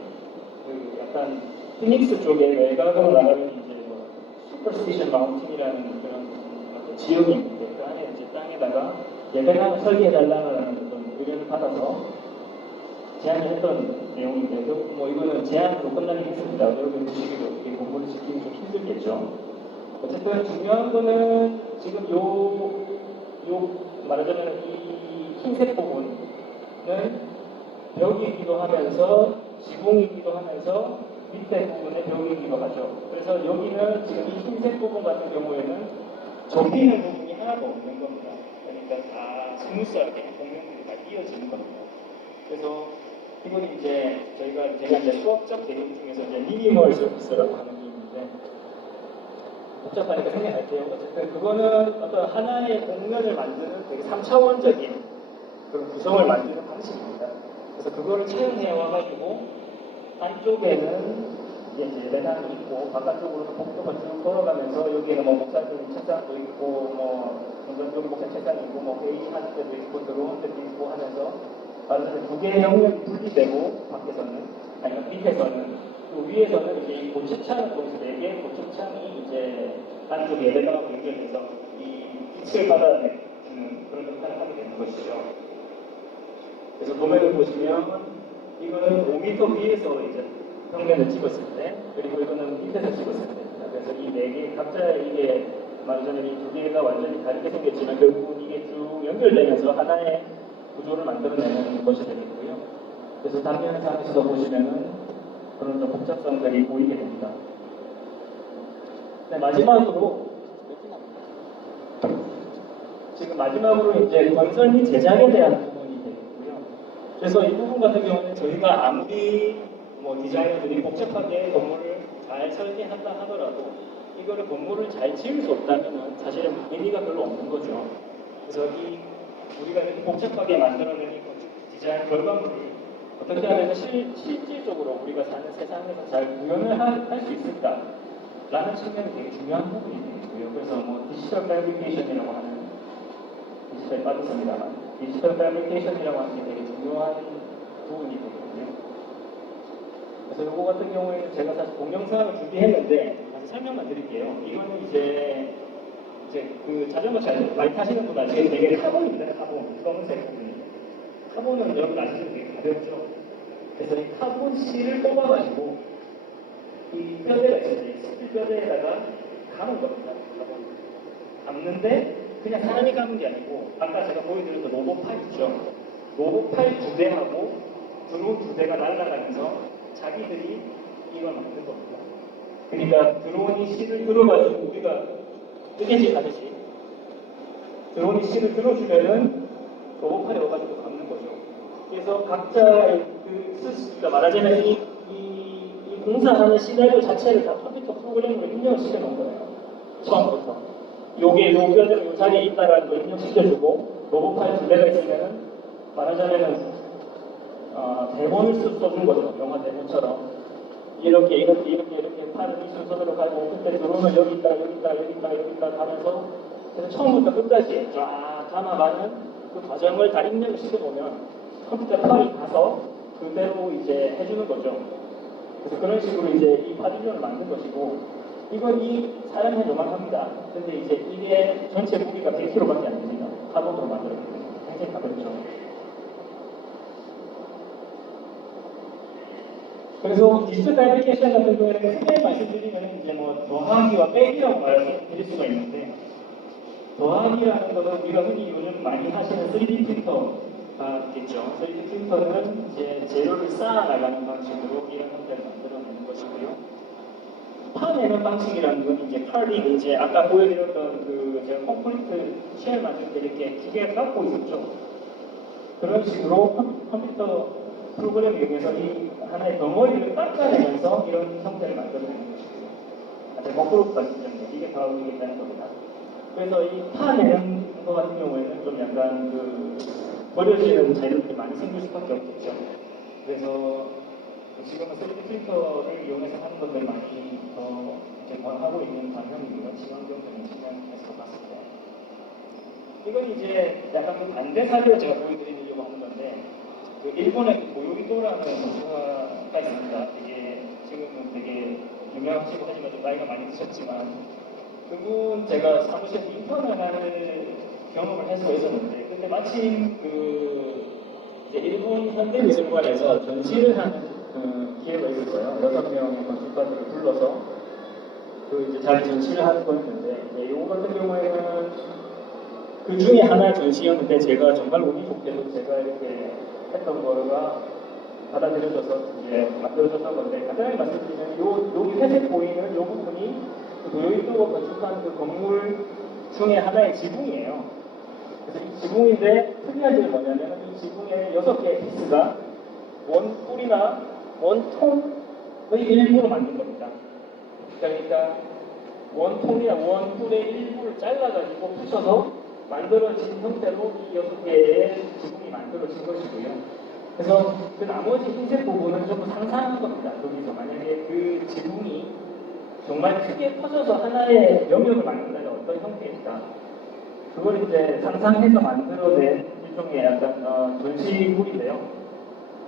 그 약간 피닉스 쪽에 외곽으로 나가면 이제 뭐 슈퍼스티션 마운틴이라는 그런 어떤 지역이 있는데, 그 안에 이제 딱 공장에다가 예배당을 설계해달라는 어떤 의견을 받아서 제안을 했던 내용인데 뭐 이거는 제안으로 끝나긴 했습니다. 여러분 보시기도 어떻게 건물을 짓기는 좀 힘들겠죠. 어쨌든 중요한 거는 지금 요 말하자면 이 흰색 부분은 벽이기도 하면서 지붕이기도 하면서 밑에 부분에 벽이기도 하죠. 그래서 여기는 지금 이 흰색 부분 같은 경우에는 접히는 부분이 하나도 없는 겁니다. 그러니까 다 스무스하게 공명들이 다 이어지는 겁니다. 그래서 이건 이제 제가 이제 수학적 개념 중에서 이제 미니멀 서비스라고 하는 게 있는데 복잡하니까 생략할게요. 어쨌든 그거는 어떤 하나의 공면을 만드는 되게 3차원적인 그런 구성을 만드는 방식입니다. 그래서 그거를 채용해 와가지고 안쪽에는 이제 예배당이 있고 바깥쪽으로는 복도가 쭉 돌아가면서 여기에는 뭐 목사님 책상도 있고 뭐 여기 목사 책상이 있고 뭐 회의할 때도 있고 들어온 때도 있고 하면서 말하자면 두 개의 영역이 분리되고 밖에서는 아니 밑에서는 또 위에서는 이제 이 고측창을 통해서 네 개의 고측창이 이제 안쪽 예배당하고 연결돼서 이 빛을 받아주는 그런 역할을 하게 되는 것이죠. 그래서 도면을 보시면 이거는 5m 위에서 이제 평면을 찍었을 때, 그리고 이거는 밑에서 찍었을 때입니다. 그래서 이 네 개, 각자 이게 말하자면 이 두 개가 완전히 다르게 생겼지만 결국 이게 쭉 연결되면서 하나의 구조를 만들어내는 것이 되겠고요. 그래서 단면상에서도 보시면은 그런 좀 복잡성들이 보이게 됩니다. 네, 마지막으로 지금 마지막으로 이제 건설 및 제작에 대한 부분이 되겠고요. 그래서 이 부분 같은 경우는 저희가 아무리 뭐 디자이너들이 복잡하게 건물을 잘 설계한다 하더라도 이거를 건물을 잘 지을 수 없다면 사실은 의미가 별로 없는 거죠. 그래서 우리가 이렇게 복잡하게 만들어낸 이 건축 디자인 결과물을 어떻게 하면 실질적으로 우리가 사는 세상에서 잘 구현을 할 수 있을까라는 측면이 되게 중요한 부분이 되고요. 그래서 뭐 디지털 패브리케이션이라고 하는 디지털에 빠졌습니다만 디지털 패브리케이션이라고 하는 게 되게 중요한 부분이 되거든요. 그래서 이거 같은 경우에는 제가 사실 동영상을 준비했는데 다시 설명만 드릴게요. 이거는 이제 그 자전거 잘 많이 타시는 분 아시겠지만 되게 카본입니다. 카본 검은색 부분이. 카본은 여러분 아시는 되게 가볍죠. 그래서 이 카본 실을 뽑아가지고 이 뼈대가 있어요. 스틸 뼈대에다가 감은 겁니다. 카본. 감는데 그냥 사람이 감은 게 아니고 아까 제가 보여드렸던 로봇팔 있죠. 로봇팔 두 대하고 드론 두 대가 날아가면서 자기들이 이걸 만든 겁니다. 그러니까 드론이 실을 들어가지고 우리가 뜨개질 하듯이 드론이 실을 들어주면은 로봇팔이 와가지고 감는 거죠. 그래서 각자의 그러니까 말하자면 이 공사하는 시나리오 자체를 다 컴퓨터 프로그램으로 입력을 시켜놓은 거예요. 처음부터. 요게 요 뼈대로 요 자리에 있다라는 걸 입력시켜주고 로봇팔 두 대가 있으면은 말하자면은 대본을 써준 거죠. 영화 대본처럼. 이렇게 팔을 이 순서대로 가고 그때 드론은 여기 있다 하면서 그래서 처음부터 끝까지 쫙 담아가는 그 과정을 다 입력을 시켜보면 컴퓨터 파일이 가서 그대로 이제 해주는 거죠. 그래서 그런 식으로 이제 이 파딜론을 만든 것이고 이건 이 사람의 요만합니다. 근데 이제 이게 전체 무게가 100kg밖에 안 됩니다. 카본으로 만들었거든요. 굉장히 가볍죠. 그래서 디지털 패브리케이션 같은 경우에는 크게 말씀드리면 이제 뭐 더하기와 빼기라고 말씀드릴 수가 있는데 더하기라는 것은 우리가 흔히 요즘 많이 하시는 3D 프린터가 있겠죠. 3D 프린터는 이제 재료를 쌓아 나가는 방식으로 이런 형태를 만들어내는 것이고요. 파내는 방식이라는 건 이제 칼링 이제 아까 보여드렸던 그 제가 콘크리트 쉘 만들 때 이렇게 기계가 깎고 있었죠. 그런 식으로 컴퓨터 프로그램을 이용해서 이 하나의 덩어리를 깎아내면서 이런 형태를 만들어내는 것이고요. 아주 거꾸로 말씀드리면 이게 바울이겠다는 겁니다. 그래서 이 파내는 것 같은 경우에는 좀 약간 그 버려지는 재료들이 많이 생길 수밖에 없겠죠. 그래서 지금은 3D 프린터를 이용해서 하는 것들 많이 더 이제 하고 있는 방향이고요. 친환경적인 측면에서 봤을 때. 이건 이제 약간 그 반대 사례를 제가 보여드리려고 하는 건데 그 일본의 도요이도라는 가수가 있습니다. 되게 지금은 되게 유명하시고 하지만 좀 나이가 많이 드셨지만 그분 제가 사무실에서 인턴을 할 경험을 할 수가 있었는데 근데 마침 그 이제 일본 현대미술관에서 전시를 하는 기회가 있었어요. 6명의 건축가들을 불러서 그 이제 자기 전시를 하는 거였는데 이제 이거 같은 경우에는 그 중에 하나의 전시였는데 제가 정말 운이 좋게도 제가 이렇게 했던 거가 받아들여져서 이제 만들어졌던 건데 간단하게 말씀드리면 여기 회색 보이는 이 부분이 그 도요이토가 건축한 그 건물 중에 하나의 지붕이에요. 그래서 이 지붕인데 특이한 점이 뭐냐면 이 지붕에 6개의 피스가 원뿔이나 원통의 일부로 만든 겁니다. 그러니까 원통이나 원뿔의 일부를 잘라가지고 붙여서 만들어진 형태로 이 6개의 지붕이 만들어진 것이고요. 그래서 그 나머지 흰색 부분은 전부 상상한 겁니다. 거기서 만약에 그 지붕이 정말 크게 퍼져서 하나의 영역을 만든다면 어떤 형태일까? 그걸 이제 상상해서 만들어낸 일종의 약간 전시물인데요.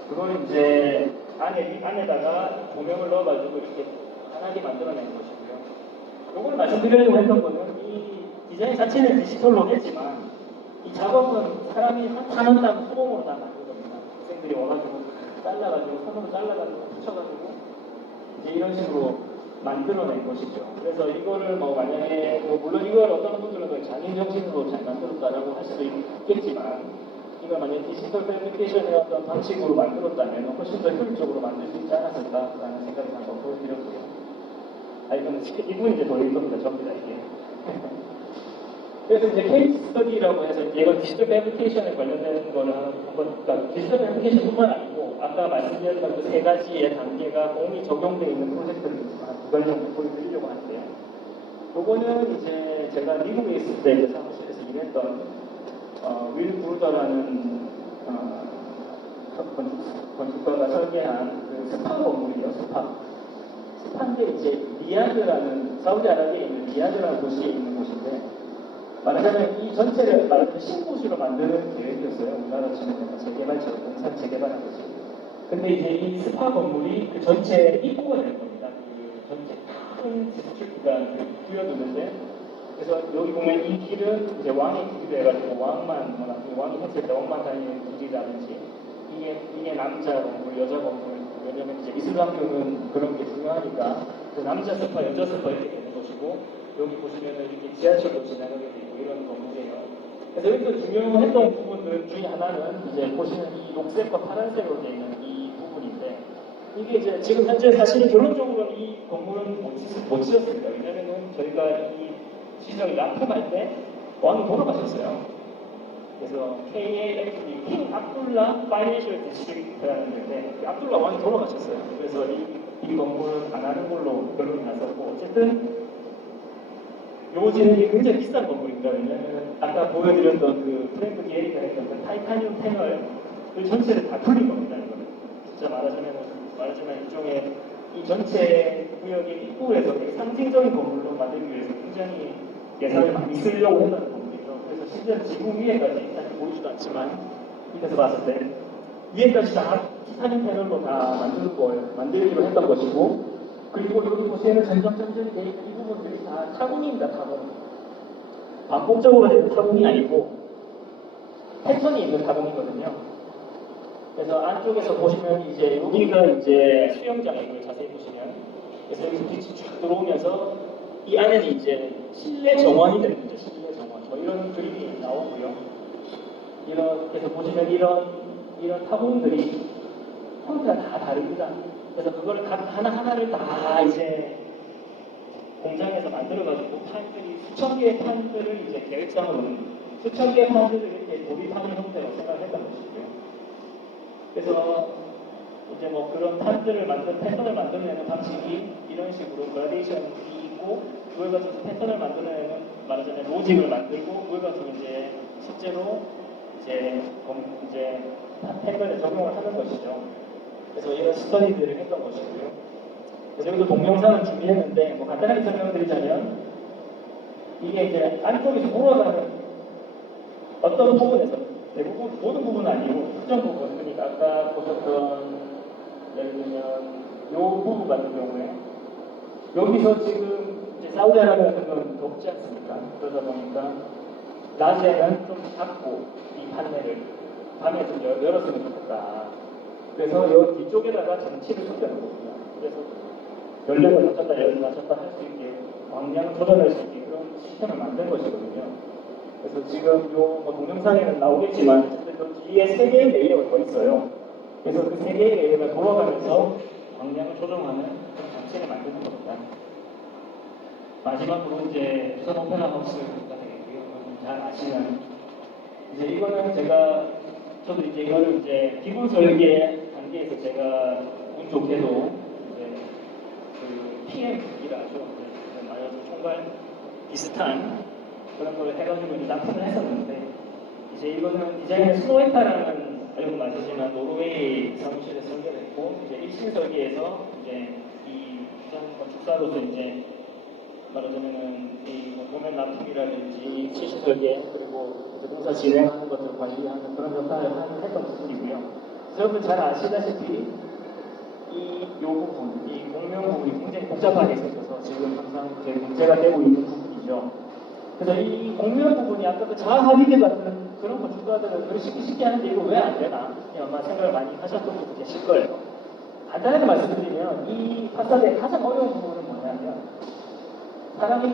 그걸 이제 안에다가 조명을 넣어가지고 이렇게 환하게 만들어낸 것이고요. 이걸 말씀드리려고 했던 거는 이 디자인 자체는 디지털로 했지만 이 작업은 사람이 한 땀 수공으로 다 만든 겁니다. 학생들이 와가지고 잘라가지고 손으로 잘라가지고 붙여가지고 이제 이런 식으로 만들어낸 것이죠. 그래서 이거를 뭐 만약에 물론 이걸 어떤 분들은 장인 정신으로 잘 만들었다라고 할 수도 있겠지만 이걸 만약에 디지털 패브리케이션의 어떤 방식으로 만들었다면 훨씬 더 효율적으로 만들 수 있지 않았을까라는 생각을 한번 보여드렸고요. 이거는 이분이 이제 돌릴 겁니다. 접니다 이게. 그래서 이제 케이스 스터디라고 해서 이건 디지털 패브리케이션에 관련된 거를 한번 그러니까 디지털 패브리케이션뿐만 아니고 아까 말씀드렸던 그 3가지의 단계가 공이 적용되어 있는 프로젝트를 두 가지 정도 보여드리려고 하는데요. 요거는 이제 제가 미국에 있을 때 이제 사무실에서 일했던 윌 브루더라는 건축가가 설계한 그 스파 건물이요. 스파인데 이제 리야드라는 사우디아라비아에 있는 리야드라는 도시에 있는 곳인데 말하자면 이 전체를 말하자면 신도시로 만드는 계획이었어요. 우리나라 치면 약간 재개발처럼 공산 재개발한 거지. 근데 이제 이 스파 건물이 그 전체 입구가 될 겁니다. 그 전체 큰 디스트릭트가 뛰어드는데 그래서 여기 보면 이 길은 이제 왕의 길이라 해가지고 왕이 했을 때 왕만 다니는 길이라든지 이게 남자 건물, 여자 건물 왜냐면 이제 이슬람교는 그런 게 중요하니까 그 남자 스파, 여자 스파 이렇게 되는 것이고 여기 보시면은 이렇게 지하철도 지나가게 되고 이런 건물이에요. 그래서 여기서 중요했던 부분들 중에 하나는 이제 보시는 이 녹색과 파란색으로 되어 있는 이 부분인데 이게 이제 지금 현재 사실 결론적으로는 이 건물은 못 지었습니다. 왜냐면은 저희가 이 시정이 납품할 때 왕이 돌아가셨어요. 그래서 KAFD 킹 압둘라 파이낸셜 디스트릭트라는 데인데 압둘라 왕이 돌아가셨어요. 그래서 이 건물은 안 하는 걸로 결론이 났었고 어쨌든 요지는 굉장히 비싼 건물입니다. 왜냐하면 아까 보여드렸던 그 프랭크 게리가 했던 그 타이타늄 패널을 전체를 다 풀린 겁니다. 이거는 진짜 말하자면 일종의 이 전체 구역의 입구에서 상징적인 건물로 만들기 위해서 굉장히 예산을 많이 쓰려고 했다는 건물이죠. 그래서 실제 지붕 위에까지 사실 보이지도 않지만 밑에서 봤을 때 위에까지 다 티타늄 패널로 다 만들기로 했던 것이고 그리고 여기 보시면 점점점점이 되어 있는 이 부분들이 다 타공입니다. 타공. 반복적으로 되는 타공이 아니고 패턴이 있는 타공이거든요. 그래서 안쪽에서 보시면 이제 여기가 이제 수영장이고요. 자세히 보시면 그래서 여기서 빛이 쭉 들어오면서 이 안에는 이제 실내 정원이 되는 거죠. 실내 정원. 뭐 이런 그림이 나오고요. 그래서 보시면 이런 타공들이 형태가 다 다릅니다. 그래서 그걸 하나하나를 다 이제 공장에서 만들어가지고 판들이 수천 개의 판들을 이제 계획상으로 수천 개의 판들을 이렇게 도입하는 형태로 생각했던 것이고요. 그래서 이제 뭐 그런 판들을 패턴을 만들어내는 방식이 이런 식으로 그라데이션이 있고 그걸 가지고 패턴을 만들어내는 말하자면 로직을 만들고 그걸 가지고 이제 실제로 이제 패턴에 적용을 하는 것이죠. 그래서 이런 스터디들을 했던 것이고요. 그래서 여기도 동영상을 준비했는데 뭐 간단하게 설명드리자면 이게 이제 안쪽에서 돌아가는 어떤 부분에서 대부분 모든 부분은 아니고 특정 부분 그러니까 아까 보셨던 예를 들면 이 부분 같은 경우에 여기서 지금 이제 사우디아라비아 같은 건 덥지 않습니까? 그러다 보니까 낮에는 좀 닫고 이 판넬을 밤에 좀 열었으면 좋겠다. 그래서 이 뒤쪽에다가 장치를 숨겨놓거든요. 그래서 연료를 낮췄다 낮췄다 할 수 있게 광량을 조절할 수 있게 그런 시스템을 만든 것이거든요. 그래서 지금 요 동영상에는 나오겠지만 어쨌든 그 뒤에 세 개의 레이어가 더 있어요. 그래서 그 세 개의 레이어가 돌아가면서 광량을 조정하는 그런 장치를 만드는 겁니다. 마지막으로 이제 부산 오페라 하우스가 되겠고요. 잘 아시는 이제 이거는 저도 이제 이거를 이제 기본 설계 단계에서 제가 운 좋게도 이제 그 PM이라 하죠. 마이어 총괄 비슷한 그런 걸 해가지고 이제 납품을 했었는데 이제 이거는 디자인을 스노에타라는 알고 마시지만 노르웨이 사무실에 설계를 했고 이제 일신 설계에서 이제 이 부산 건축사로서 이제 말하자면은 이뭐 도면 납품이라든지 실시 설계 그리고 이제 공사 진행하는 것들을 관리하는 그런 역할을 했던 부분이고요. 여러분 잘 아시다시피 이 부분, 이 공명 부분이 굉장히 복잡하게 생겨서 지금 항상 이제 문제가 되고 있는 부분이죠. 그래서 이 공명 부분이 아까 그 자하디드 같은 그런 건축가들은 그걸 쉽게 하는데 이거 왜 안 되나? 아마 생각을 많이 하셨던 분도 계실 거예요. 간단하게 말씀드리면 이 파사드의 가장 어려운 부분은 뭐냐면 사람이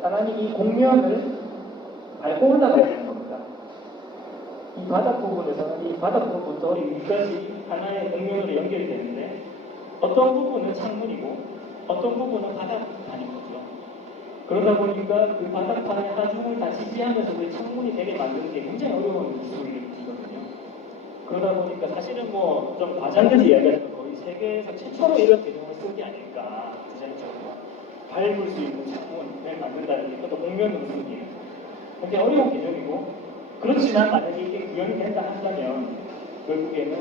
사람이 이 공면을 밟고 올라가야 되는 겁니다. 이 바닥 부분에서는 이 바닥 부분부터 이 위까지 하나의 공면으로 연결이 되는데 어떤 부분은 창문이고 어떤 부분은 바닥판인 거죠. 그러다 보니까 그 바닥판의 하중을 다 지지하면서 그 창문이 되게 만드는 게 굉장히 어려운 기술이거든요. 그러다 보니까 사실은 뭐 좀 과장돼서 이야기하면 거의 세계에서 최초로 이런 개념을 쓴 게 아닐까 디자인적으로 밟을 수 있는 창문을 만든다는 게 그것도 공면 능력이에요. 굉장히 어려운 개념이고 그렇지만 만약에 이게 구현이 된다 한다면 결국에는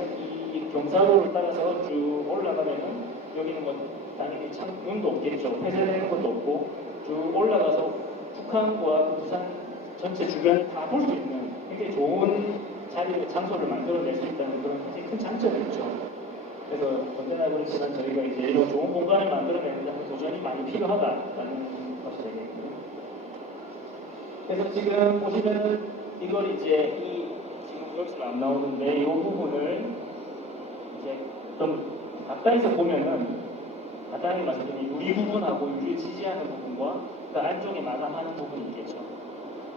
이 경사로를 따라서 쭉 올라가면은 여기는 뭐 당연히 창문도 없겠죠. 폐쇄되는 것도 없고 쭉 올라가서 북한과 부산 전체 주변을 다 볼 수 있는 굉장히 좋은 장소를 만들어낼 수 있다는 그런 굉장히 큰 장점이 있죠. 그래서 언제나 그렇지만 저희가 이제 이런 좋은 공간을 만들어내는데 도전이 많이 필요하다라는 것이 되겠고요. 그래서 지금 보시면은 이걸 이제 지금 여기서 안 나오는데 이 부분을 이제 좀 가까이서 보면은 간단하게 말씀드리면 유리 부분하고 유리 지지하는 부분과 그 안쪽에 마감하는 부분이 있겠죠.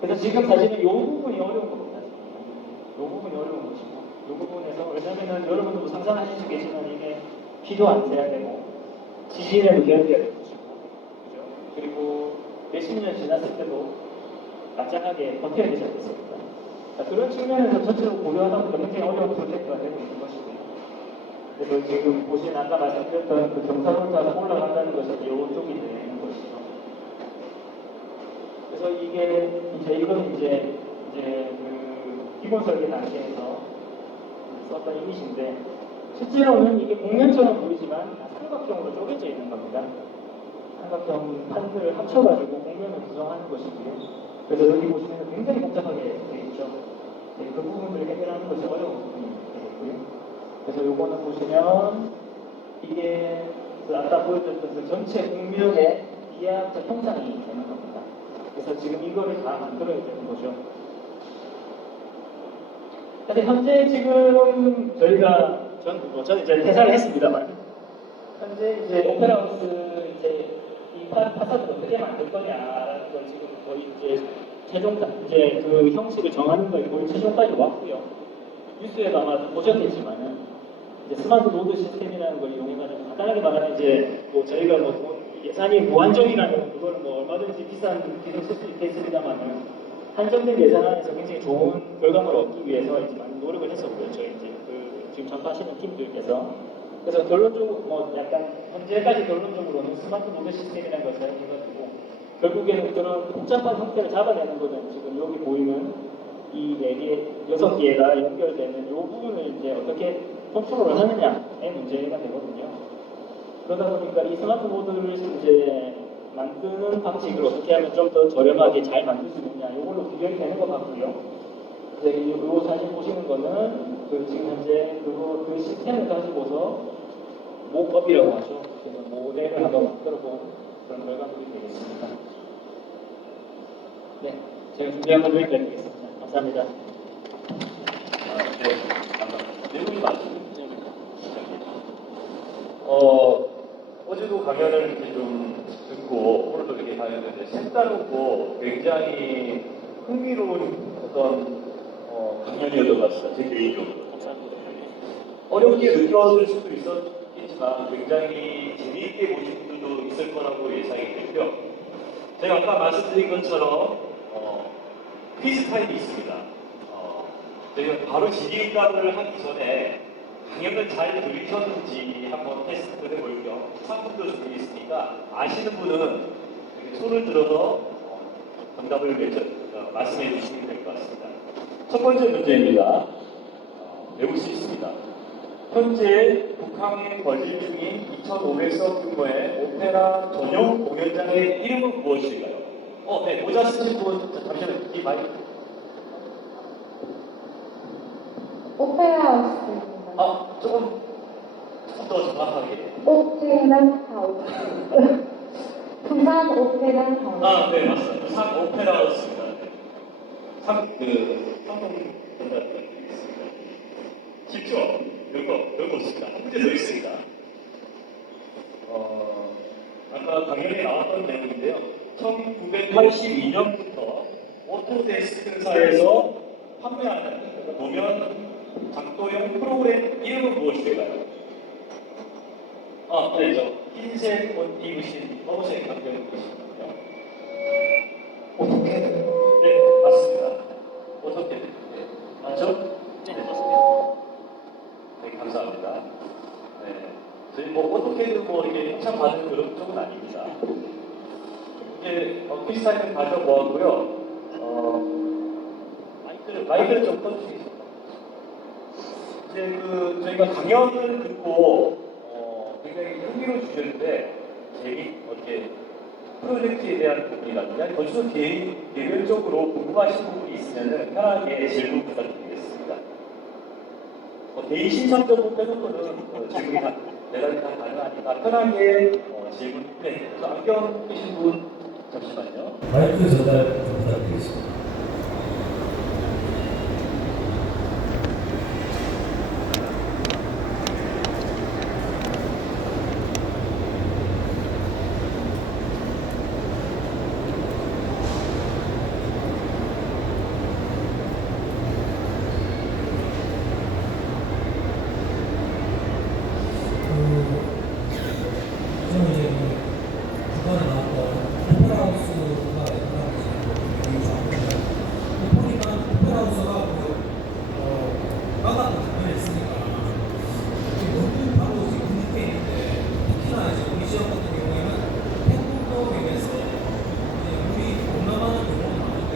그래서 지금 사실은 이 부분이 어려운 겁니다. 이 부분이 어려운 것이고 이 부분에서 왜냐면은 여러분들도 상상하실 수 계시면 이게 피도 안 새야 되고 지진에도 견뎌야 될 것이고 그죠? 그리고 몇십 년 지났을 때도 안전하게 버텨야 되지 않겠습니까? 그런 측면에서 전체적으로 고려하다 보니까 굉장히 어려운 프로젝트가 되고 있는 것이고요. 그래서 지금 보신 아까 말씀드렸던 그 경사로를 따라 올라간다는 것이 이쪽이 되는 것이죠. 그래서 이건 이제 그 기본 설계 단계에서 썼던 이미지인데 실제로는 이게 공면처럼 보이지만 다 삼각형으로 쪼개져 있는 겁니다. 삼각형 판들을 합쳐가지고 공면을 구성하는 것이고요. 그래서 여기 보시면 굉장히 복잡하게 되어 있죠. 네, 그 부분들을 해결하는 것이 어려운 부분이 되겠고요. 그래서 요거는 보시면 이게 그 아까 보여줬던 그 전체 공면의 이해학적 형상이 되는 겁니다. 그래서 지금 이거를 다 만들어야 되는 거죠. 근데 현재 지금 저는 이제 퇴사를 했습니다만 현재 이제 오페라하우스 이제 이 파사드를 어떻게 만들 거냐라는 걸 지금 거의 이제 이제 그 형식을 정하는 거에 거의 최종까지 왔고요. 뉴스에도 아마 보셨겠지만은 이제 스마트 노드 시스템이라는 걸 이용해가지고 간단하게 말하면 이제 뭐 저희가 뭐 예산이 무한정이라면 그걸 뭐 얼마든지 비싼 기술 쓸 수 있겠습니다만은 한정된 예산 안에서 굉장히 좋은 결과물을 얻기 위해서 이제 많이 노력을 했었고요. 저희 이제 지금 전파하시는 팀들께서 그래서 결론적으로 뭐 약간 현재까지 결론적으로는 스마트 노드 시스템이라는 것을 해가지고 결국에는 그런 복잡한 형태를 잡아내는 거는 지금 여기 보이는 이 4개, 6개가 연결되는 이 부분을 이제 어떻게 컨트롤을 하느냐의 문제가 되거든요. 그러다 보니까 이 스마트 보드를 이제 만드는 방식을 어떻게 하면 좀 더 저렴하게 잘 만들 수 있느냐 이걸로 구별이 되는 것 같고요. 이 사진 보시는 거는 지금 현재 그 시스템을 가지고서 모업이라고 하죠. 그래서 모델을 한번 만들어 본 그런 결과물이 되겠습니다. 네. 제가 준비한 건 여기까지 하겠습니다. 감사합니다. 네, 감사합니다. 내용이 맞죠? 어제도 강연을 이렇게 좀 듣고 오늘도 이렇게 강연을 했는데 색다르고 굉장히 흥미로운 어떤 강연이었던 것 같습니다. 제 개인적으로. 감사합니다. 어렵게 느껴질 수도 있었겠지만 굉장히 재미있게 보신 분들도 있을 거라고 예상이 되고요. 제가 아까 말씀드린 것처럼 퀴즈 타임이 있습니다. 저희가 바로 질의응답을 하기 전에 강연을 잘 들으셨는지 한번 테스트를 해볼 겸 3분도 준비했으니까 아시는 분은 이렇게 손을 들어서 정답을 말씀해 주시면 될 것 같습니다. 첫 번째 문제입니다. 외울 수 있습니다. 현재 북한에 건립 중인 2,500석 규모의 오페라 전용 공연장의 이름은 무엇일까요? 네, 모자 쓰신 분, 잠시만요. 이 마이크. 오페라 하우스입니다. 조금 더 정확하게. 오페라 하우스. 부산 오페라 하우스. 네, 맞습니다. 부산 오페라 하우스입니다. 상동 전달드리겠습니다. 쉽죠? 별거 없습니다. 문제 더 있습니다. 아까 강연에 나왔던 내용인데요. 1982년부터 오토데스크사에서 판매하는 도면 작도용 프로그램 이름은 무엇일까요? 네, 흰색 옷 입으신 검은색 감정 입으시군요. 어떻게? 네, 맞습니다. 어떻게? 네, 맞죠? 네, 맞습니다. 네, 감사합니다. 네, 저희 어떻게든 이렇게 협찬 받는 그런 쪽은 아닙니다. 이제 퀴즈 타임 가져보았고요. 마이크를 좀 꺼주시겠습니까? 이제 저희가 강연을 듣고 굉장히 흥미로운 주제인데 어떻게 프로젝트에 대한 부분이라든지 아니 건축 개별적으로 궁금하신 부분이 있으면 편하게 질문 부탁드리겠습니다. 개인 신청적으로 빼놓고는 질문이 대답이 다 가능하니까 편하게 질문. 네, 안경 끼신 분 잠시만요. 마이크 전달 부탁드리겠습니다. 저는 이제 북한에 나왔던 오페라하우스가 보니까 오페라하우스가 바닥 장면에 있으니까 너무 바로 지금 밑에 있는데 특히나 이제 우리 지역 같은 경우에는 태국도에서 우리 공감하는 경우가 많은데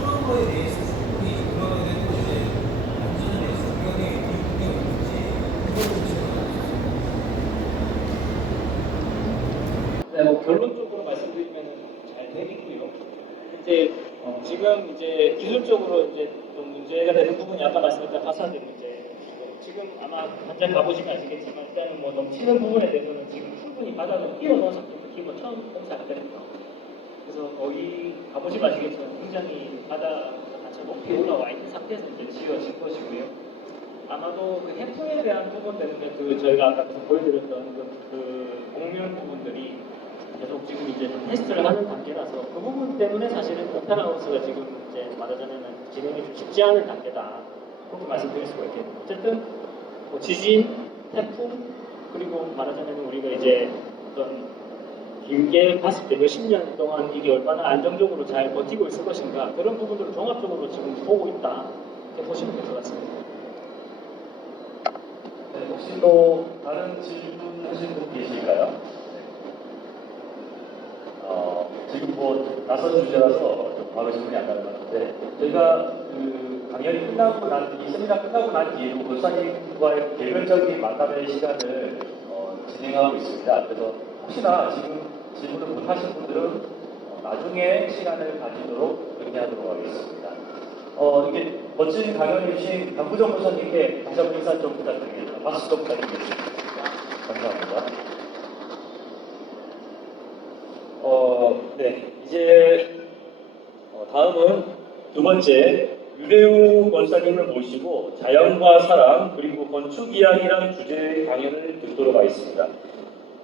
그런 거에 대해서 충분히 공감하게 되고 이제 안전에 대해서 우리가 되게 기쁘게 있는지 그걸 좀 네, 결론적으로 말씀드리면 잘 되겠고요. 이제 지금 이제 기술적으로 이제 좀 문제가 되는 부분이 아까 말씀드렸던 파사드 문제. 지금 아마 현장 가보시면 아시겠지만 일단은 넘치는 부분에 대해서는 지금 충분히 바닥을 띄워놓은 상태에서 기본 처음 공사했거든요. 그래서 거의 가보시면 아시겠지만 굉장히 바닥 자체 높이 올라와 있는 상태에서 이제 지어질 것이고요. 아마도 그 해풍에 대한 부분 때문에 저희가 아까 보여드렸던 그 공면 부분들이 계속 지금 이제 좀 테스트를 하는 단계라서 그 부분 때문에 사실은 오페라 하우스가 지금 이제 말하자면 진행이 좀 쉽지 않은 단계다. 그렇게 말씀드릴 수가 있겠네요. 어쨌든 지진, 태풍, 그리고 말하자면 우리가 이제 어떤 길게 봤을 때 몇십 년 동안 이게 얼마나 안정적으로 잘 버티고 있을 것인가 그런 부분들을 종합적으로 지금 보고 있다. 이렇게 보시면 될 것 같습니다. 네, 혹시 또 다른 질문 하신 분 계실까요? 지금 낯선 주제라서 좀 바로 질문이 안 나는 것 같은데 저희가 그 강연이 끝나고 이 세미나 끝나고 난 뒤에도 권사님과의 개별적인 만남의 시간을 진행하고 있습니다. 그래서 혹시나 지금 질문을 못 하신 분들은 나중에 시간을 가지도록 그렇게 하도록 하겠습니다. 이렇게 멋진 강연해 주신 강부정 권사님께 다시 한번 인사 좀 부탁드리겠습니다. 박수 좀 부탁드리겠습니다. 감사합니다. 네, 이제 다음은 다음은 두 번째 유대우 권사님을 모시고 자연과 사람 그리고 건축 이야기라는 주제의 강연을 듣도록 하겠습니다.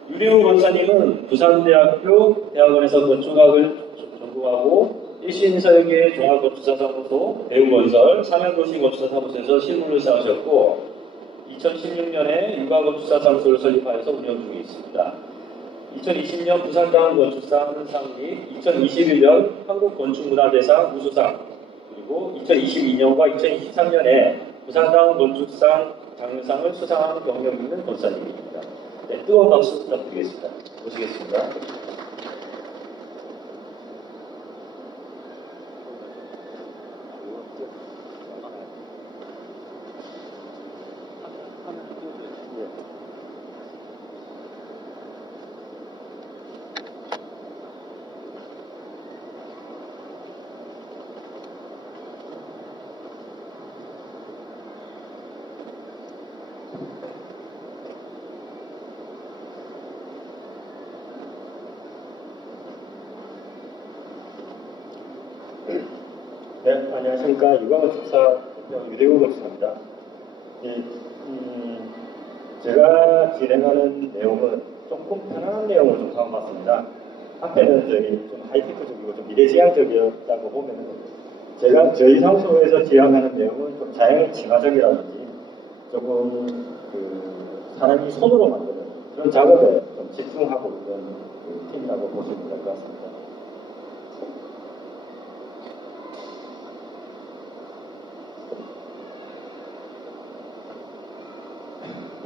유대우 권사님은 부산대학교 대학원에서 건축학을 전공하고 일신설계 종합건축사사무소 대우건설 삼양도시건축사사무소에서 실무를 시작하셨고 2016년에 육아건축사사무소를 설립하여서 운영 중에 있습니다. 2020년 부산다운건축상 상립, 2021년 한국건축문화대상 우수상, 그리고 2022년과 2023년에 부산다운건축상 장려상을 수상한 경력이 있는 권사님입니다. 네, 뜨거운 박수 부탁드리겠습니다. 모시겠습니다. 네, 안녕하십니까. 육아건축사 대표 유대우 건축사입니다. 제가 진행하는 내용은 조금 편안한 내용을 좀 담아봤습니다. 앞에는 좀 하이테크적이고 좀 미래지향적이었다고 보면은 제가 저희 사무소에서 지향하는 내용은 좀 자연 친화적이라든지 조금 사람이 손으로 만드는 그런 작업에 좀 집중하고 있는 팀이라고 보시면 될 것 같습니다.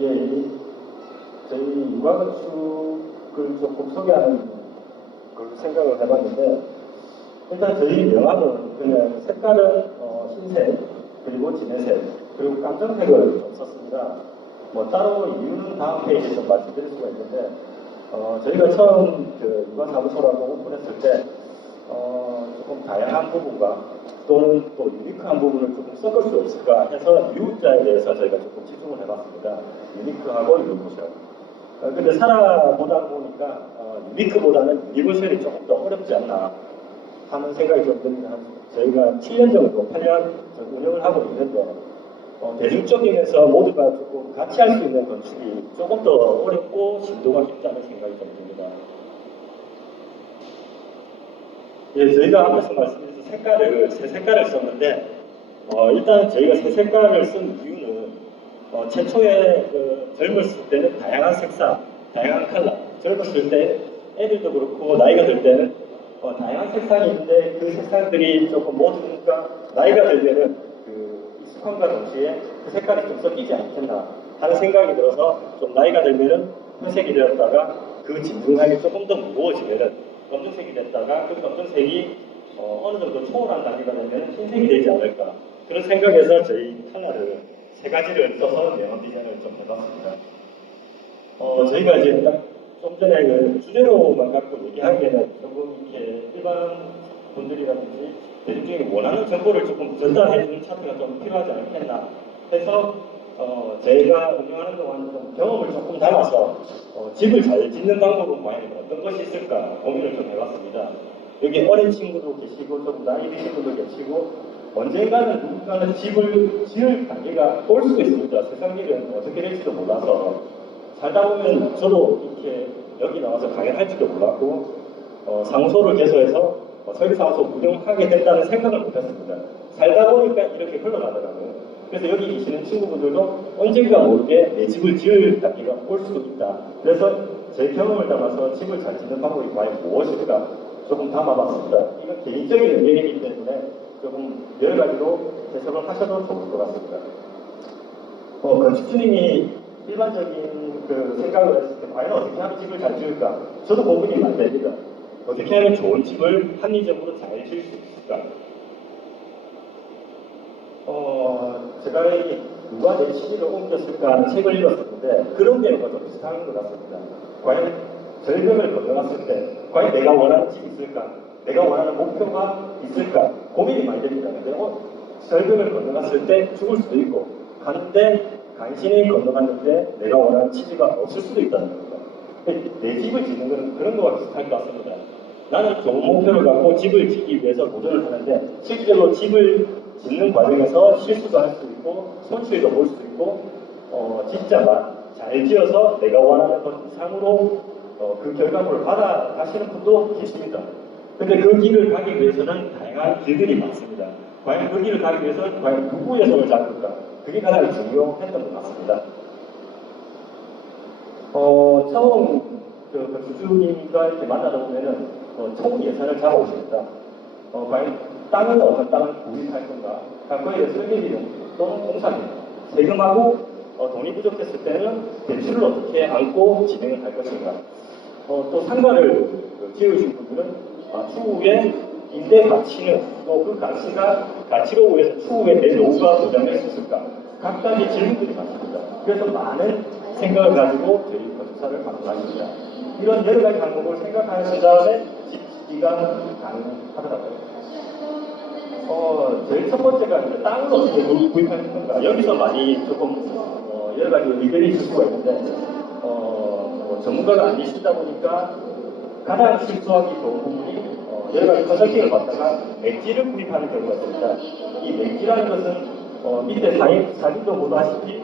예, 저희 육아건축을 조금 소개하는 걸 생각을 해봤는데, 일단 저희 명함은 그냥 색깔은 흰색, 그리고 진회색, 그리고 깜정색을 좀 썼습니다. 뭐 따로 이유는 다음 페이지에 좀 말씀드릴 수가 있는데, 저희가 처음 육아사무소라고 오픈했을 때, 조금 다양한 부분과 또는 또 유니크한 부분을 조금 섞을 수 없을까 해서 유자에 대해서 저희가 조금 집중을 해봤습니다. 유니크하고 유니버셜. 근데 살아보다 보니까 유니크보다는 유니버셜이 조금 더 어렵지 않나 하는 생각이 좀 듭니다. 저희가 7년 정도, 8년 운영을 하고 있는데 대중적이면서 모두가 조금 같이 할 수 있는 건축이 조금 더 어렵고 심도가 깊다는 생각이 좀 듭니다. 예, 저희가 앞에서 말씀드린 새 색깔을 썼는데 일단 저희가 새 색깔을 쓴 이유는 최초에 젊었을 때는 다양한 색상, 다양한 컬러, 젊었을 때 애들도 그렇고 나이가 들 때는 다양한 색상이 있는데 그 색상들이 조금 모두니까 나이가 들면은 익숙함과 동시에 그 색깔이 좀 섞이지 않겠나 하는 생각이 들어서 좀 나이가 들면은 회색이 되었다가 그 진중함이 조금 더 무거워지면은 검정색이 됐다가 그 검정색이 어느 정도 초월한 단계가 되면 흰색이 되지 않을까 그런 생각에서 저희 컬러를 세 가지를 써서 내용 디자인을 좀 해봤습니다. 저희가 이제 딱 좀 전에 주제로만 갖고 얘기하기에는 조금 이렇게 일반 분들이라든지 대중적인 원하는 정보를 조금 전달해주는 차트가 좀 필요하지 않겠나 해서 제가 운영하는 동안 좀 경험을 조금 담아서 집을 잘 짓는 방법은 과연 어떤 것이 있을까 고민을 좀 해봤습니다. 여기 어린 친구도 계시고 조금 나이 드신 분도 계시고 언젠가는 누군가는 집을 지을 단계가 올 수도 있습니다. 세상 일은 어떻게 될지도 몰라서 살다 보면 저도 이렇게 여기 나와서 강연할지도 몰랐고 사무소를 개소해서 설계사무소 운영하게 됐다는 생각을 못했습니다. 살다 보니까 이렇게 흘러가더라고요. 그래서 여기 계시는 친구분들도 언젠가 모르게 내 집을 지을 단계가 올 수도 있다. 그래서 제 경험을 담아서 집을 잘 짓는 방법이 과연 무엇일까 조금 담아봤습니다. 이건 개인적인 의견이기 때문에 조금 여러 가지로 해석을 하셔도 좋을 것 같습니다. 건축주님이 일반적인 생각을 했을 때 과연 어떻게 하면 집을 잘 지을까? 저도 고민이 많이 됩니다. 어떻게 하면 좋은 집을 합리적으로 잘 지을 수 있을까? 제가 누가 내 시기를 옮겼을까 하는 책을 읽었었는데 그런 내용과 좀 비슷한 것 같습니다. 과연 절벽을 건너갔을 때 과연 내가 원하는 집이 있을까? 내가 원하는 목표가 있을까? 고민이 많이 됩니다. 근데 절벽을 건너갔을 때 죽을 수도 있고 가는데 간신히 건너갔는데 내가 원하는 집이 없을 수도 있다는 겁니다. 내 집을 짓는 것은 그런 거와 비슷할 것 같습니다. 나는 좋은 목표를 갖고 집을 짓기 위해서 도전을 하는데 실제로 집을 짓는 과정에서 실수도 할 수 있고 손실도 볼 수 있고 진짜만 잘 지어서 내가 원하는 것 이상으로 그 결과물을 받아가시는 분도 계십니다. 근데 그 길을 가기 위해서는 다양한 길들이 많습니다. 과연 그 길을 가기 위해서는 과연 누구의 손을 잡을까? 그게 가장 중요했던 것 같습니다. 처음 주주님과 이렇게 만나다 보면은 총 예산을 잡아오십니다. 과연 땅은 어떤 땅을 구입할 건가? 거기에 대해 설계비용 또는 공사비, 세금하고 돈이 부족했을 때는 대출을 어떻게 안고 진행을 할 것인가? 또 상가를 지으신 분들은 추후에 임대 가치는 또 그 가치로 위해서 추후에 내 노후가 보장될 수 있을까? 각가지 질문들이 많습니다. 그래서 많은 생각을 가지고 저희 건축사를 방문하십니다. 이런 여러 가지 항목을 생각하신 다음에 집지가 가능하더라고요. 제일 첫 번째가 이제 땅을 어떻게 구입하는 건가. 여기서 많이 조금 여러 가지 의견이 있을 수가 있는데 전문가가 아니시다 보니까 가장 실수하기 좋은 부분이 여러 가지 컨설팅을 받다가 맥지를 구입하는 경우가 있습니다. 이 맥지라는 것은 밑에 사진도 보다시피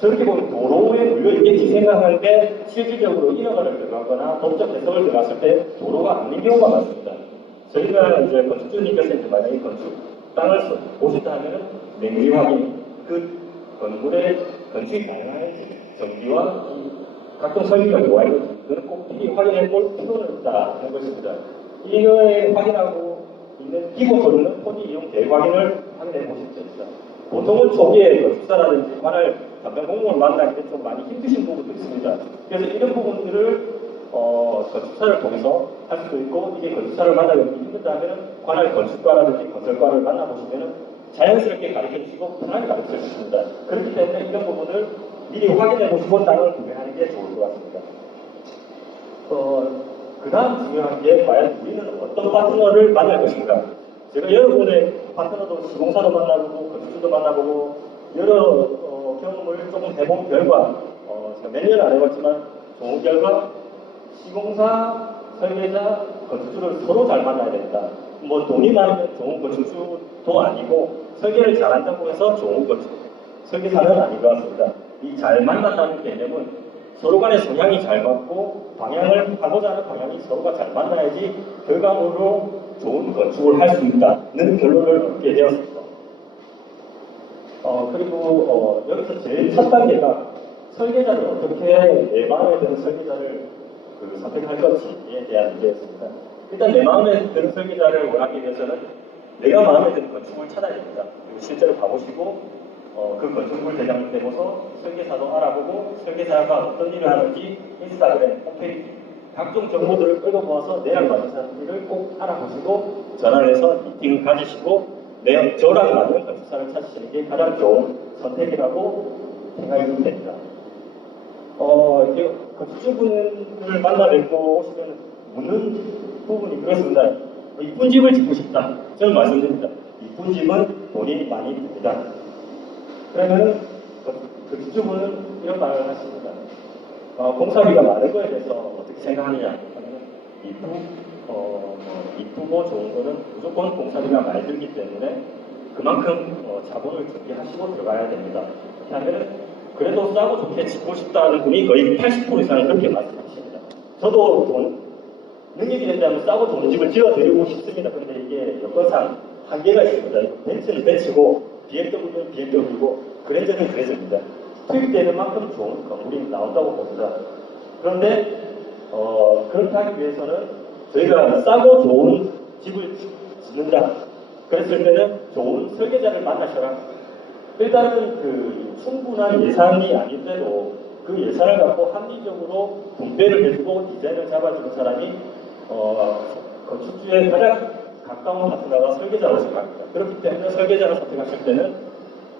저렇게 보면 도로에 물려있겠지 생각하는데 실질적으로 인허가를 들어가거나 법적 해석을 들어갔을 때 도로가 아닌 경우가 많습니다. 저희가 이제 건축주님께서 이제 만약에 건축 땅을 보신다 하면은 냉지 확인, 그 건물의 건축이 가능한지, 전기와 각종 설비가 좋아있는지, 그건 꼭 미리 확인해 볼 필요는 있다 하는 것입니다. 이거에 확인하고 있는 기본적으로는 토지 이용 계획 확인을 확인해 보시면 됩니다. 보통은 초기에 건축사라든지 관할 담당 공무원을 만나기 때 좀 많이 힘드신 부분도 있습니다. 그래서 이런 부분들을 건축사를 통해서 할 수도 있고, 이게 건축사를 만나기 힘들다면 관할 건축과라든지 건설과를 만나보시면 자연스럽게 가르쳐 주시고 편하게 가르쳐 주십니다. 그렇기 때문에 이런 부분을 미리 확인해 보시고 땅을 구매하는 게 좋을 것 같습니다. 그 다음 중요한 게 과연 우리는 어떤 파트너를 만날 것인가. 제가 여러분의 파트너도 시공사도 만나보고 건축주도 만나보고 여러 경험을 조금 해본 결과 제가 몇 년 안 해봤지만 좋은 결과 시공사, 설계자, 건축주를 서로 잘 만나야 된다. 뭐 돈이 많으면 좋은 건축주도 아니고 설계를 잘한다고 해서 좋은 설계사는 아닌 것 같습니다. 이 잘 만난다는 개념은 서로 간의 성향이 잘 맞고 방향을 하고자 하는 방향이 서로가 잘 만나야지 결과물로 좋은 건축을 할 수 있다는 결론을 얻게 되었습니다. 그리고 여기서 제일 첫 단계가 설계자를 어떻게 내 마음에 드는 설계자를 선택할 것인지에 대한 문제였습니다. 일단 내 마음에 드는 설계자를 원하기 위해서는 내가 마음에 드는 건축물을 찾아야 됩니다. 그리고 실제로 가보시고 그 건축물 대장을 내고서 설계사도 알아보고 설계사가 어떤 일을 하는지 인스타그램, 홈페이지 각종 정보들을 끌어모아서 내랑 맞는 사람들을 꼭 알아보시고 전화를 해서 미팅을 가지시고 저랑 맞는 건축사를 찾으시는 게 가장 좋은 선택이라고 생각이 됩니다. 이렇게 건축주분을 만나 뵙고 오시면 묻는 부분이 그렇습니다. 이쁜 집을 짓고 싶다. 저는 말씀드립니다. 이쁜 집은 돈이 많이 듭니다. 그러면 그 주주분은 이런 말을 하십니다. 공사비가 많은 거에 대해서 어떻게 생각하느냐 하면 이쁘고 좋은 거는 무조건 공사비가 많이 들기 때문에 그만큼 자본을 준비하시고 들어가야 됩니다. 그렇게 하면 그래도 싸고 좋게 짓고 싶다는 분이 거의 80% 이상은 그렇게 말씀하십니다. 저도 능력이 된다면 싸고 좋은 집을 지어드리고 싶습니다. 그런데 이게 여건상 한계가 있습니다. 벤츠는 벤츠고 BMW는 BMW고 그랜저는 그랜저입니다. 투입되는 만큼 좋은 건물이 나온다고 봅니다. 그런데 그렇게 하기 위해서는 저희가 싸고 좋은 집을 짓는다. 그랬을 때는 좋은 설계자를 만나셔라. 일단은 충분한 예산이 아닌데도 그 예산을 갖고 합리적으로 분배를 해주고 디자인을 잡아주는 사람이 건축주의 가장 가까운 파트너가 설계자라고 생각합니다. 그렇기 때문에 설계자를 선택하실 때는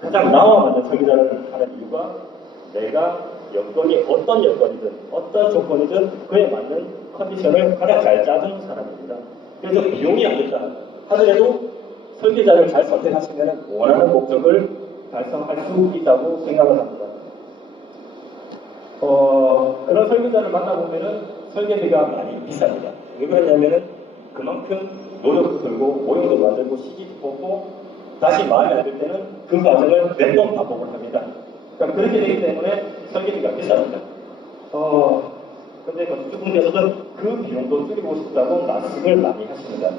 가장 나와 맞는 설계자를 하는 이유가 내가 여건이 어떤 여건이든 어떤 조건이든 그에 맞는 컨디션을 가장 잘 짜주는 사람입니다. 그래서 비용이 안 든다 하더라도 설계자를 잘 선택하시면 원하는 목적을 달성할 수 있다고 생각을 합니다. 그런 설계자를 만나보면 설계비가 많이 비쌉니다. 왜 그러냐면은 그만큼 노력도 들고 모형도 만들고 CG도 뽑고 다시 마음에 안 들 때는 그 과정을 몇 번 반복을 합니다. 그러니까 그렇게 되기 때문에 설계비가 비쌉니다. 근데 건축주분께서는 그 비용도 줄이고 싶다고 말씀을 많이 하십니다.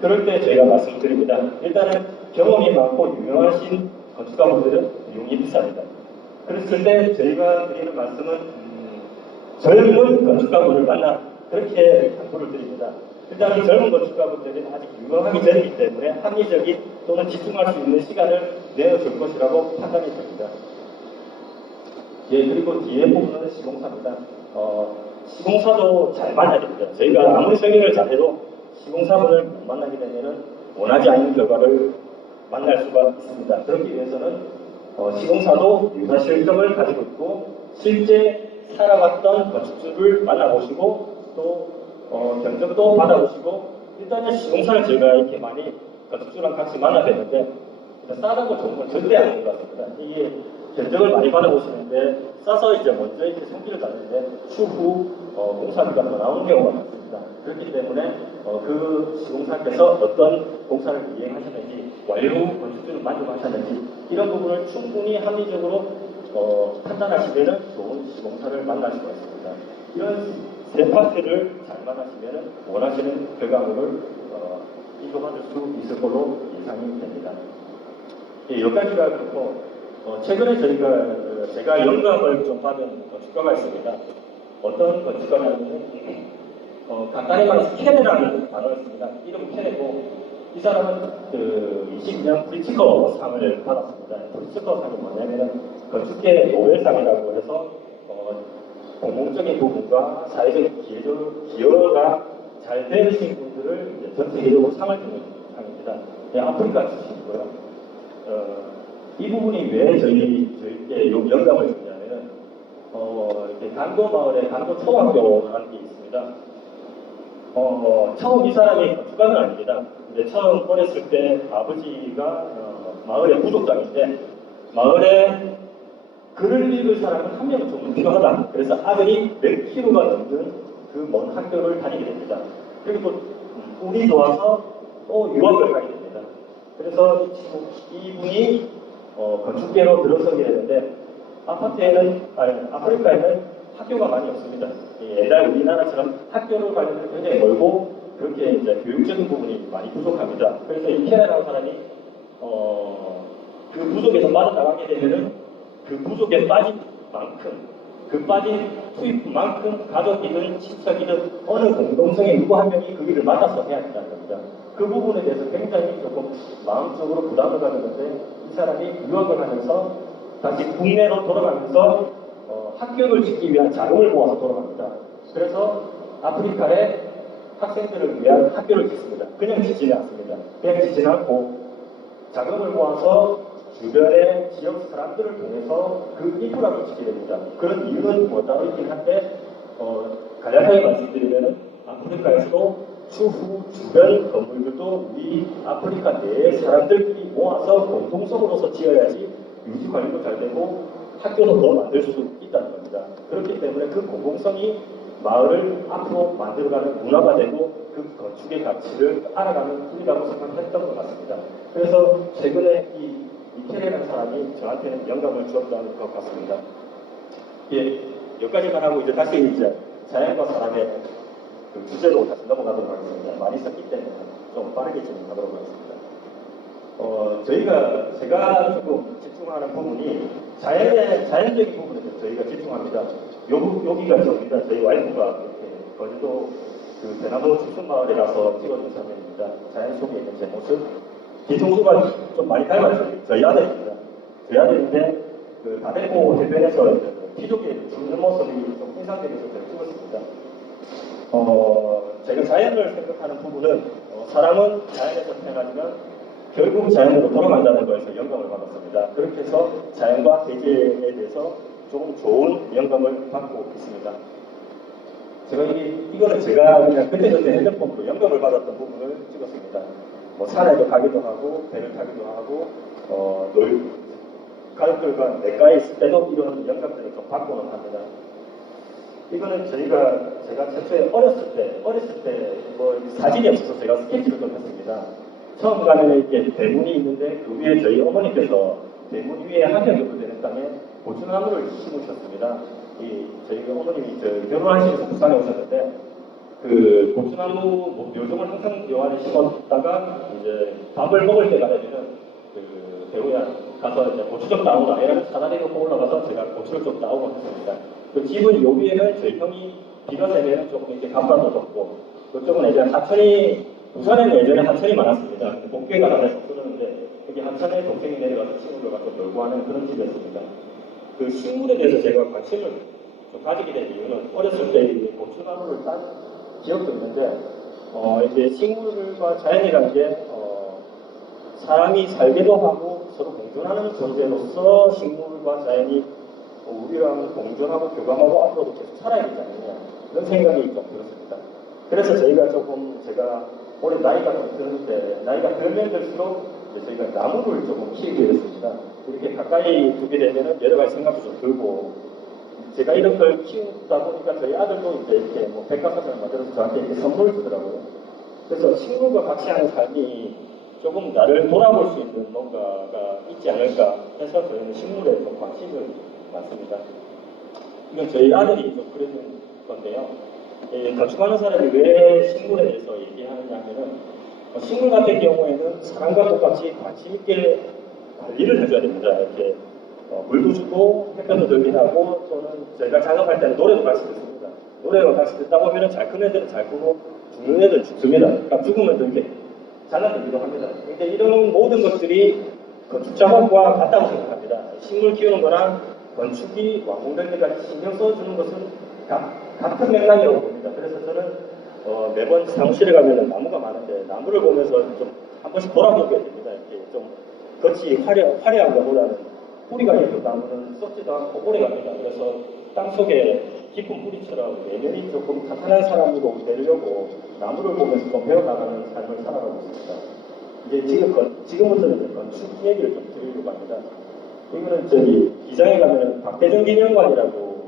그럴 때 저희가 말씀드립니다. 일단은 경험이 많고 유명하신 건축가분들은 비용이 비쌉니다. 그랬을 때 저희가 드리는 말씀은 젊은 건축가분을 만나 그렇게 당부를 드립니다. 일단 젊은 건축가분들은 아직 유명하기 전이기 때문에 합리적인 또는 집중할 수 있는 시간을 내어줄 것이라고 판단이 됩니다. 예, 그리고 뒤에 부분은 시공사입니다. 시공사도 잘 만나야 됩니다. 저희가 아무리 설계를 잘해도 시공사분을 못 만나게 되면 원하지 않는 결과를 만날 수가 있습니다. 그렇기 위해서는 시공사도 유사 실적을 가지고 있고 실제 살아왔던 건축주를 만나보시고 또 견적도 받아보시고 일단은 시공사를 저희가 이렇게 많이 건축주랑 같이 만나뵀는데 싸다고 좋은 건 절대 아닌 것 같습니다. 이게 견적을 많이 받아보시는데 싸서 이제 먼저 이렇게 손길을 닿는데 추후 공사비가 더 나오는 경우가 많습니다. 그렇기 때문에 그 시공사께서 어떤 공사를 이행하셨는지 완료 건축주를 만족하셨는지 이런 부분을 충분히 합리적으로 판단하시면 좋은 시공사를 만날 수가 있습니다. 이런 세 파트를 잘 만나시면 원하시는 결과물을 이루어받을 수 있을 걸로 예상이 됩니다. 예, 여기까지가 그렇고 최근에 제가 영감을 좀 받은 건축가가 있습니다. 어떤 건축가냐면 간단히 말해서 케네라는 단어를 씁니다. 이름은 케네고 이 사람은 22년 프리츠커 상을 받았습니다. 프리츠커 상이 뭐냐면 건축계 노벨상이라고 해서 공공적인 부분과 사회적인 기여가 잘 되신 분들을 전 세계적으로 상을 주는 상입니다. 네, 아프리카 출신이고요. 이 부분이 왜 저희께 영감을 주냐면은 강도 마을에 강도 초등학교라는 게 있습니다. 처음 이 사람이 건축가는 아닙니다. 근데 처음 어렸을 때 아버지가 마을의 부족장인데 마을에 글을 읽을 사람은 한 명 정도 필요하다. 그래서 아들이 몇 킬로가 넘는 그 먼 학교를 다니게 됩니다. 그리고 운이 좋아서 또 유학을 가게 됩니다. 그래서 이분이 건축계로 들어서게 되는데 아프리카에는 학교가 많이 없습니다. 옛날 우리나라처럼 학교를 가려면 굉장히 멀고 그렇게 이제 교육적인 부분이 많이 부족합니다. 그래서 이 케네라는 사람이 그 부족에서 빠져나가게 되면은 그 부족에 빠진 만큼 그 빠진 투입만큼 가족이든 친척이든 어느 공동성의 누구 한 명이 그 일을 맡아서 해야 된다는 겁니다. 그 부분에 대해서 굉장히 조금 마음적으로 부담을 가졌는데 이 사람이 유학을 하면서 다시 국내로 돌아가면서 학교를 짓기 위한 자금을 모아서 돌아갑니다. 그래서 아프리카의 학생들을 위한 학교를 짓습니다. 그냥 짓지는 않습니다. 그냥 짓지는 않고 자금을 모아서 주변의 지역 사람들을 통해서 그 인프라를 짓게 됩니다. 그런 이유는 뭐 따로 있긴 한데 간략하게 말씀드리면 아프리카에서도 추후 주변 건물들도 우리 아프리카 내 사람들끼리 모아서 공동성으로서 지어야지 유지 관리도 잘 되고 학교도 더 만들 수 있다는 겁니다. 그렇기 때문에 그 공공성이 마을을 앞으로 만들어가는 문화가 되고 그 건축의 가치를 알아가는 툴이라고 생각했던 것 같습니다. 그래서 최근에 이 케네라는 사람이 저한테는 영감을 주었던 것 같습니다. 예, 여기까지만 하고 이제 다시 이제 자연과 사람의 그 주제로 다시 넘어가도록 하겠습니다. 많이 썼기 때문에 좀 빠르게 진행하도록 하겠습니다. 제가 조금 집중하는 부분이 자연적인 부분에서 저희가 집중합니다. 여기가 저입니다. 저희 와이프가 이렇게 거제도 그 대나무 축순마을에 가서 찍어준 장면입니다. 자연 속에 있는 제 모습. 뒤통수가 좀 많이 닮았어요. 저희 아들입니다. 저희 아들인데 그 다대포 해변에서 피조개 죽는 모습이 좀 인상적이어서 제가 찍었습니다. 제가 자연을 생각하는 부분은 사람은 자연에서 태어나지만 결국 자연으로 돌아간다는 거에서 영감을 받았습니다. 그렇게 해서 자연과 대지에 대해서 조금 좋은 영감을 받고 있습니다. 이거는 제가 그냥 그때그때 핸드폰으로 영감을 받았던 부분을 찍었습니다. 뭐 산에도 가기도 하고 배를 타기도 하고 가족들과 내과에 있을 때도 이런 영감들을 좀 받고는 합니다. 이거는 제가 최초에 어렸을 때 뭐 사진이 없어서 제가 스케치를 좀 했습니다. 처음 가면 이렇게 대문이 있는데 그 위에 저희 어머니께서 대문 위에 한 명 정도 되는 땅에 고추나무를 심으셨습니다. 저희 어머님이 결혼하시면서 부산에 오셨는데 그 고추나무 묘종을 항상 요 안에 심었다가 이제 밥을 먹을 때가 되면 그 배우야 가서 이제 고추 좀 따오라 이러면서 사다리 놓고 올라가서 제가 고추를 좀 따오고 했습니다. 그 집은 요 위에는 저희 형이 비가 세면 조금 이렇게 간판도 덮고 그쪽은 이제 하천이 부산에는 예전에 하천이 많았습니다. 복개가 나라에서 흐르는데 여기 하천에 동생이 내려가서 친구들과 좀 놀고 하는 그런 집이었습니다. 그 식물에 대해서 제가 관심을 좀 가지게 된 이유는 어렸을 때 고추나무를 딴 기억도 있는데 이제 식물과 자연이라는 게 사람이 살기도 하고 서로 공존하는 존재로서 식물과 자연이 우리랑 공존하고 교감하고 앞으로도 계속 살아야 되지 않느냐 그런 생각이 좀 들었습니다. 그래서 제가 올해 나이가 좀 드는데 나이가 들면 들수록 이제 저희가 나무를 조금 키우게 됐습니다. 이렇게 가까이 두게 되면 여러 가지 생각도 좀 들고 제가 이런 걸 키우다 보니까 저희 아들도 이제 이렇게 뭐 백과사전을 만들어서 저한테 이렇게 선물을 주더라고요. 그래서 식물과 같이 하는 삶이 조금 나를 돌아볼 수 있는 뭔가가 있지 않을까 해서 저희는 식물에 좀 관심을 많습니다. 이건 저희 아들이 좀 그리는 건데요. 건축하는 사람이 왜 식물에 대해서 얘기하느냐 하면은 식물 같은 경우에는 사람과 똑같이 관심 있게 관리를 해줘야 됩니다. 이렇게 물도 주고 햇볕도 들게 하고 또는 저희가 작업할 때는 노래도 같이 듣습니다. 노래를 같이 듣다 보면 잘 큰 애들은 잘 크고 죽는 애들은 죽습니다. 그러니까 죽으면 또 이렇게 잘라내기도 합니다. 근데 이런 모든 것들이 건축 작업과 같다고 생각합니다. 식물 키우는 거랑 건축이 완공될 때까지 신경 써주는 것은 같은 맥락이라고 봅니다. 그래서 저는 매번 사무실에 가면 나무가 많은데 나무를 보면서 좀 한 번씩 돌아보게 됩니다. 이렇게 좀 겉이 화려한 것보다는 뿌리가 있는 나무는 썩지도 않고 오래 갑니다. 그래서 땅속에 깊은 뿌리처럼 내면이 조금 탄탄한 사람으로 되려고 나무를 보면서 좀 배워나가는 삶을 살아가고 있습니다. 이제 지금부터는 이제 건축 얘기를 좀 드리려고 합니다. 이거는 저기 기장에 가면 박대중 기념관이라고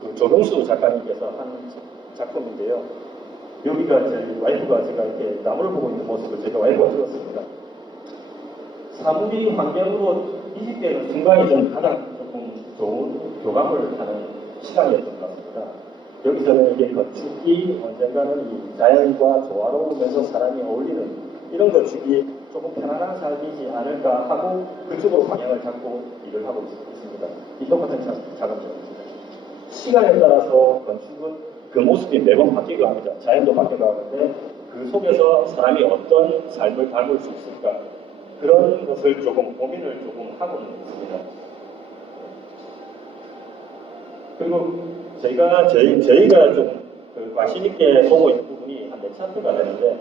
그 조동수 작가님께서 한 작품인데요. 여기가 제 와이프가 제가 이렇게 나무를 보고 있는 모습을 제가 와이프가 찍었습니다. 사무리 환경으로 이식되는 순간이 좀 가장 조금 좋은 교감을 하는 시간이었던 것 같습니다. 여기서는 이게 건축이 언젠가는 이 자연과 조화로우면서 사람이 어울리는 이런 건축이 조금 편안한 삶이지 않을까 하고 그쪽으로 방향을 잡고 일을 하고 있습니다. 이 똑같은 작업입니다. 시간에 따라서 건축은 그 모습이 매번 바뀌고 합니다. 자연도 바뀌고 하는데 그 속에서 사람이 어떤 삶을 담을 수 있을까 그런 것을 조금 고민을 조금 하고 있습니다. 그리고 저희가 좀 그 관심 있게 보고 있는 부분이 한 4차트가 되는데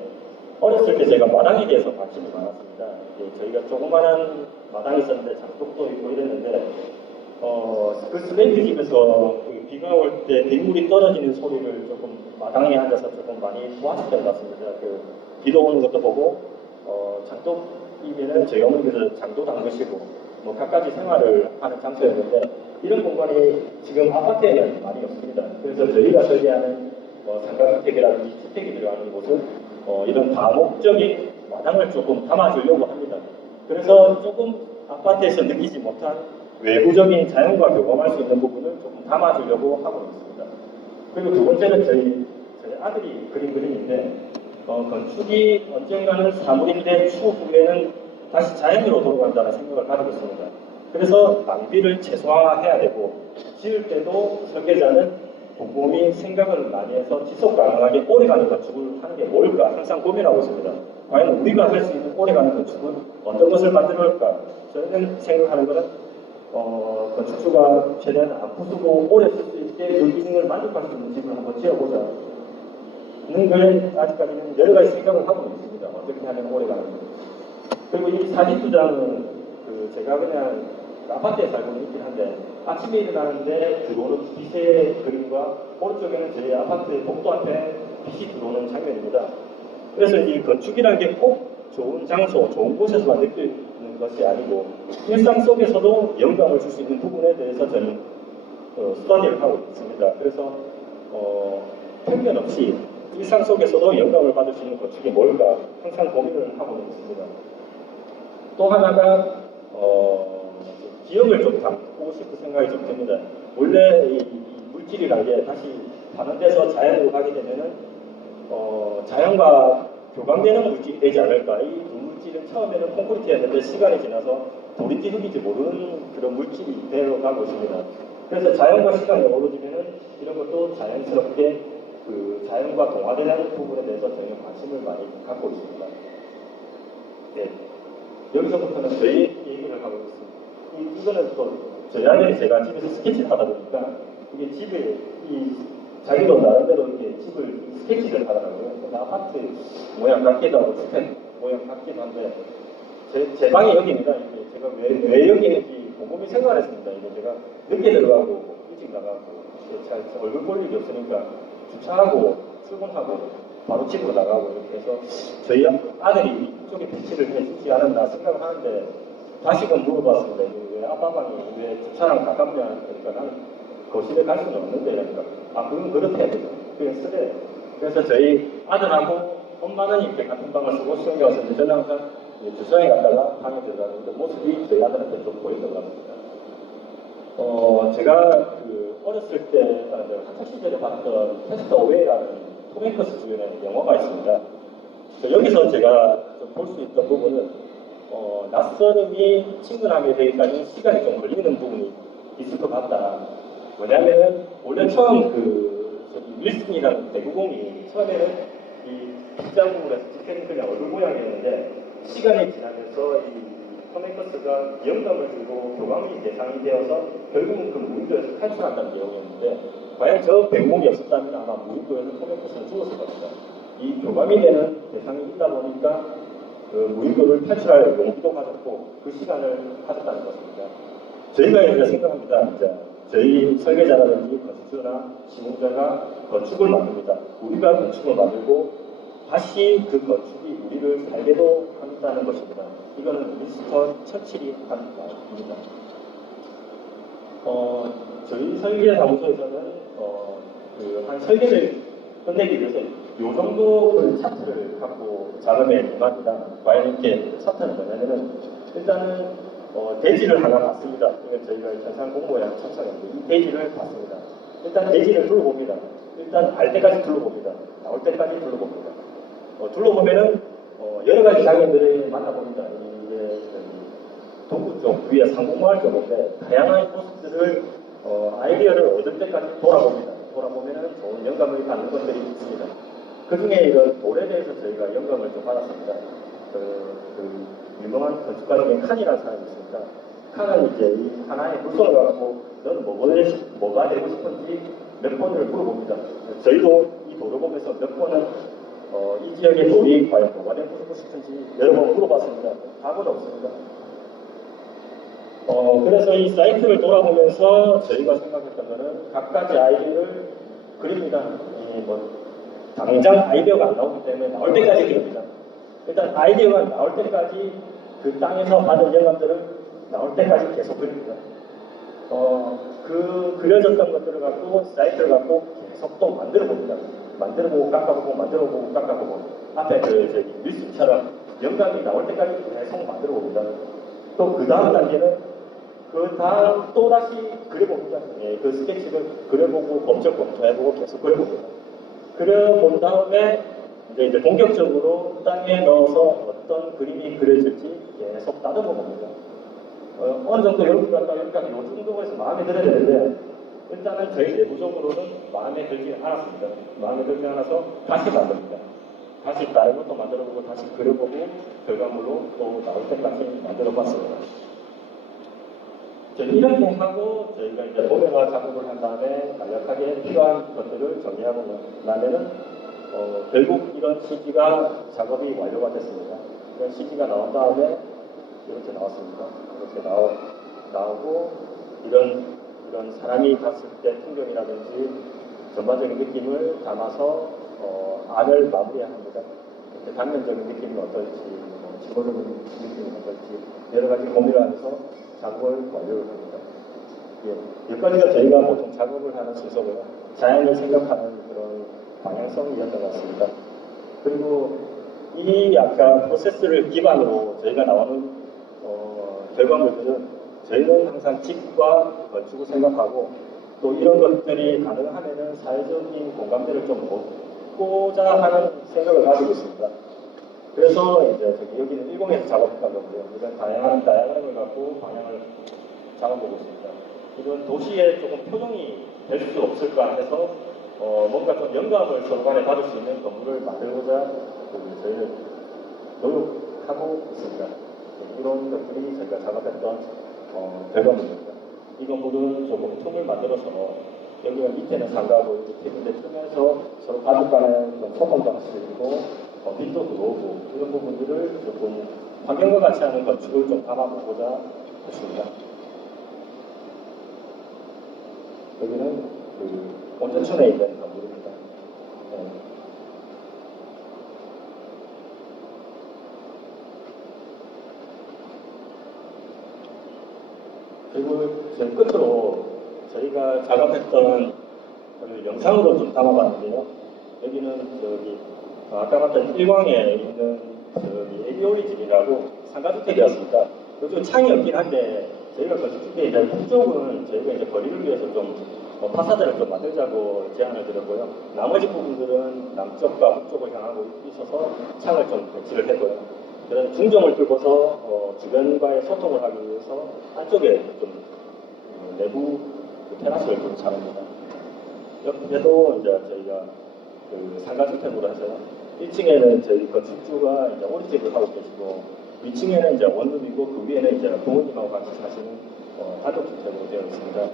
어렸을 때 제가 마당에 대해서 관심이 많았습니다. 저희가 조그만한 마당이 있었는데 장독도 있고 이랬는데 그 슬레이트 집에서 그 비가 올 때 빗물이 떨어지는 소리를 조금 마당에 앉아서 조금 많이 도왔었던 것 같습니다. 그 비도 오는 것도 보고 장독이면은 저희 어머니께서 장도 담그시고 뭐 갖가지 생활을 하는 장소였는데 이런 공간이 지금 아파트에는 많이 없습니다. 그래서 저희가 설계하는 상가주택이라든지 주택이 들어가는 곳은 이런 다목적인 마당을 조금 담아주려고 합니다. 그래서 조금 아파트에서 느끼지 못한 외부적인 자연과 교감할 수 있는 부분을 조금 담아주려고 하고 있습니다. 그리고 두 번째는 저희 아들이 그린 그림인데 건축이 언젠가는 사물인데 추후에는 다시 자연으로 돌아간다는 생각을 가지고 있습니다. 그래서 낭비를 최소화해야 되고 지을 때도 설계자는 곰곰이 생각을 많이 해서 지속 가능하게 오래가는 건축을 하는 게 뭘까 항상 고민하고 있습니다. 과연 우리가 할 수 있는 오래가는 건축은 어떤 것을 만들어올까? 저는 생각하는 것은 건축주가 최대한 안 부수고 오래 쓸 수 있게 그 기능을 만족할 수 있는 집을 한번 지어보자. 는 걸 아직까지는 여러 가지 생각을 하고 있습니다. 어떻게 하면 오래가는 건지. 그리고 이 42장은 제가 그냥 아파트에 살고 있긴 한데 아침에 일어나는데 들어오는 빛의 그림과 오른쪽에는 저희 아파트의 복도 앞에 빛이 들어오는 장면입니다. 그래서 이 건축이라는 게 꼭 좋은 장소, 좋은 곳에서만 느끼는 것이 아니고 일상 속에서도 영감을 줄 수 있는 부분에 대해서 저는 스터디를 하고 있습니다. 그래서 편견 없이 일상 속에서도 영감을 받을 수 있는 건축이 뭘까 항상 고민을 하고 있습니다. 또 하나가 기억을 좀 담고 싶은 생각이 좀 듭니다. 원래 이 물질이라는 게 다시 반환돼서 자연으로 가게 되면은 자연과 교감되는 물질이 되지 않을까. 이 두 물질은 처음에는 콘크리트였는데 시간이 지나서 돌인지 흙인지 모르는 그런 물질이 되어가고 있습니다. 그래서 자연과 시간이 어우러지면은 이런 것도 자연스럽게 그 자연과 동화되는 부분에 대해서 전혀 관심을 많이 갖고 있습니다. 네. 여기서부터는 저희 얘기를 하고 있습니다. 이거는 또 저희 아들이 제가 집에서 스케치를 하다 보니까 이게 집에 자기도 나름대로 이렇게 집을 스케치를 하더라고요. 아파트 모양 같기도 하고 주택 모양 같기도 한데 제 방이 여기입니다. 이게 제가 왜 여기 있는지 곰곰이 생각을 했습니다. 이게 제가 늦게 들어가고 일찍 나가고 잘 얼굴 볼 일이 없으니까 주차하고 출근하고 바로 집으로 나가고 이렇게 해서 저희 아들이 이쪽에 배치를 해주지 않았나 생각을 하는데 다시금 물어봤습니다. 왜 아빠 방이 왜 주차랑 가깝냐 그러니까 나는 거실에 갈 수는 없는데 이러니까 그건 그렇대. 그래서 저희 아들하고 엄마는 이렇게 같은 방을 쓰고 수영이 왔는데 저는 항상 주차장에 갔다가 방에 들어가는 그 모습이 저희 아들한테 좀 보이던 것 같습니다. 제가 그 어렸을 때 학창 시절에 봤던 테스트 어웨이라는 톰 행크스 주연의 영화가 있습니다. 여기서 제가 좀 볼 수 있던 부분은 낯설음이 친근하게 되기까지 시간이 좀 걸리는 부분이 있을 것 같다. 왜냐하면 원래 처음 윌슨이라는 배구공이 처음에는 이 빗자국으로 찍히는 그냥 얼굴 모양이었는데 시간이 지나면서 톰 행크스가 영감을 주고 교감이 대상이 되어서 결국은 그 무인도에서 탈출한다는 내용이었는데 과연 저 배구공이 없었다면 아마 무인도에서 톰 행크스는 죽었을 겁니다. 이 교감이 되는 대상이 있다 보니까 그 무인도를 탈출할 용기도 가졌고 그 시간을 가졌다는 것입니다. 저희가 이제 생각합니다. 이제 저희 설계자라든지 건축주나 시공자가 건축을 만듭니다. 우리가 건축을 만들고 다시 그 건축이 우리를 살게도 한다는 것입니다. 이거는 윈스턴 처칠이 한 말입니다. 저희 설계 사무소에서는 한 설계를 끝내기 위해서 요 정도의 차트를 갖고 작업에 임합니다. 과연 이렇게 차트는 뭐냐면은 일단은 대지를 하나 봤습니다. 이건 저희가 현상 공모에 참석했는데 이 대지를 봤습니다. 일단 대지를 둘러봅니다. 일단 알 때까지 둘러봅니다. 나올 때까지 둘러봅니다. 둘러보면은 여러 가지 장면들을 만나봅니다. 이게 동구 쪽 위에 상공마을 쪽인데 다양한 모습들을 아이디어를 얻을 때까지 돌아봅니다. 돌아보면은 좋은 영감을 받는 것들이 있습니다. 그 중에 이런 돌에 대해서 저희가 영감을 좀 받았습니다. 그 유명한 건축가 중에 칸이라는 사람이 있습니다. 칸은 이제 이 하나의 물건을 갖고 너는 뭐가 되고 싶은지 몇 번을 물어봅니다. 저희도 이 돌을 보면서 몇 번은 이 지역의 돌이 과연 뭐가 되고 싶은지 여러 번 물어봤습니다. 답은 없습니다. 그래서 이 사이트를 돌아보면서 저희가 생각했던 것은 각가지 아이디어를 그립니다. 당장 아이디어가 안 나오기 때문에 나올 때까지 그립니다. 일단 아이디어가 나올 때까지 그 땅에서 받은 영감들을 나올 때까지 계속 그립니다. 그 그려졌던 것들을 갖고 사이트를 갖고 계속 또 만들어 봅니다. 만들어보고 깎아보고 만들어보고 깎아보고 앞에 윌슨처럼 영감이 나올 때까지 계속 만들어 봅니다. 또 그 다음 단계는 그 다음 또 다시 그려봅니다. 그 스케치를 그려보고 법적 검토해보고 계속 그려봅니다. 그려본 다음에 이제 본격적으로 땅에 넣어서 어떤 그림이 그려질지 계속 따져보 봅니다. 어느 정도 여기까지 이 정도에서 마음에 들어야 되는데 일단은 저희 내부적으로는 마음에 들지 않았습니다. 마음에 들지 않아서 다시 만듭니다. 다시 다른 것도 만들어보고 다시 그려보고 결과물로 또 나올 때까지 만들어봤습니다. 이렇게 하고 저희가 이제 모형화 작업을 한 다음에 간략하게 필요한 것들을 정리하고 나면은 결국 이런 CG가 작업이 완료가 됐습니다. 이런 CG가 나온 다음에 이렇게 나왔습니다. 이렇게 나오고 이런 사람이 봤을 때 풍경이라든지 전반적인 느낌을 담아서 안을 마무리합니다. 이렇게 단면적인 느낌은 어떨지, 지도적인 느낌은 어떨지 여러 가지 고민을 하면서 작업을 완료를 합니다. 여기까지가 저희가 보통 작업을 하는 순서고요. 자연을 생각하는 그런 방향성이었던 것 같습니다. 그리고 이 아까 프로세스를 기반으로 저희가 나오는 결과물들은 저희는 항상 집과 건축을 생각하고 또 이런 것들이 가능하면은 사회적인 공감대를 좀 얻고자 하는 생각을 가지고 있습니다. 그래서 이제 여기는 10에서 작업했던 거고요. 이런 다양한 다양함을 갖고 방향을 잡아보고 있습니다. 이런 도시에 조금 표정이 될 수 없을까 해서 뭔가 좀 영감을 서로 간에 받을 수 있는 건물을 만들고자 저희는 노력하고 있습니다. 이런 것들이 저희가 작업했던 결과물입니다. 이 건물은 조금 틈을 만들어서 여기가 밑에는 상가고 밑에 틈에서 서로 가족 간에 좀 소통도 할 수 있고 빛도 들어오고 이런 부분들을 조금 환경과 같이 하는 건축을 좀 담아보고자 했습니다. 여기는 그 온천촌에 있는 건물입니다. 네. 그리고 저희 끝으로 저희가 작업했던 영상으로 좀 담아봤는데요. 여기는 아까 봤던 일광에 있는 에비오리집이라고 상가주택이었습니다. 요즘 창이 없긴 한데 저희가 건축 때 이제 북쪽은 저희가 이제 거리를 위해서 좀 파사드를 좀 만들자고 제안을 드렸고요. 나머지 부분들은 남쪽과 북쪽을 향하고 있어서 창을 좀 배치를 했고요. 그런 중점을 뚫고서 주변과의 소통을 하기 위해서 안쪽에 좀 내부 테라스를 좀 잡습니다. 옆에도 이제 저희가 그 상가주택으로 해서요. 1층에는 저희 건축주가 이제 오리집을 하고 계시고, 2층에는 이제 원룸이고, 그 위에는 이제 부모님하고 같이 사시는 단독주택으로 되어 있습니다.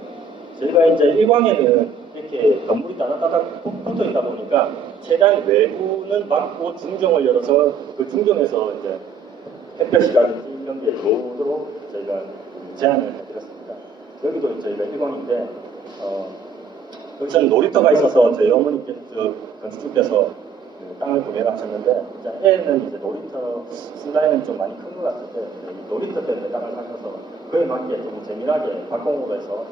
저희가 이제 일광에는 이렇게 건물이 따닥따닥 붙어 있다 보니까 최대한 외부는 막고 중정을 열어서 그 중정에서 이제 햇볕이라든지 이런 게 들어오도록 저희가 제안을 해드렸습니다. 여기도 저희가 일광인데 여기서는 놀이터가 있어서 저희 어머니께서 건축주께서 땅을 구매를 하셨는데 이제 애는 이제 놀이터 슬라이는 좀 많이 큰 것 같은데 이 놀이터 때문에 땅을 사셔서 그에 맞게 좀 재미나게 박공으로 해서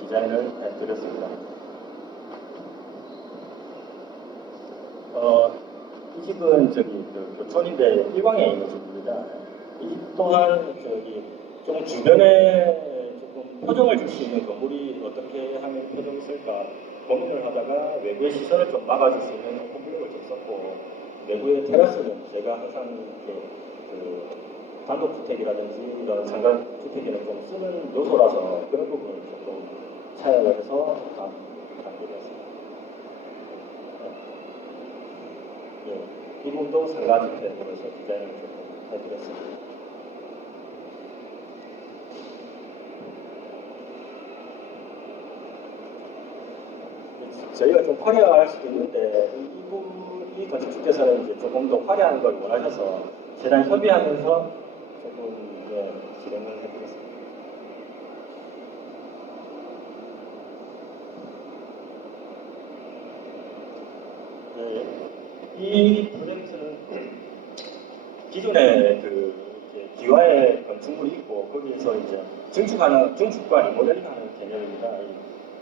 디자인을 해드렸습니다. 이 집은 교촌인데 일광에 있는 집입니다. 이 집 또한 좀 주변에 조금 표정을 줄 수 있는 건물이 어떻게 하면 표정이 있을까 고민을 하다가 외부의 시선을 좀 막아줄 수 있는 홈블록을 좀 썼고 내부의 테라스는 제가 항상 단독주택이라든지 이런 상가주택에는 좀 쓰는 요소라서 그런 부분을 조금 차이를 해서 담기했습니다. 이 부분도 상가주택으로 해서 디자인을 조금 해드렸습니다. 저희가 좀 화려할 수도 있는데 이 건축주께서는 이제 조금 더 화려한 걸 원하셔서 저랑 협의하면서 조금 진행을 해드렸습니다. 이 프로젝트는 기존에 기와의 건축물이 있고 거기에서 이제 증축과 리모델링하는 개념입니다.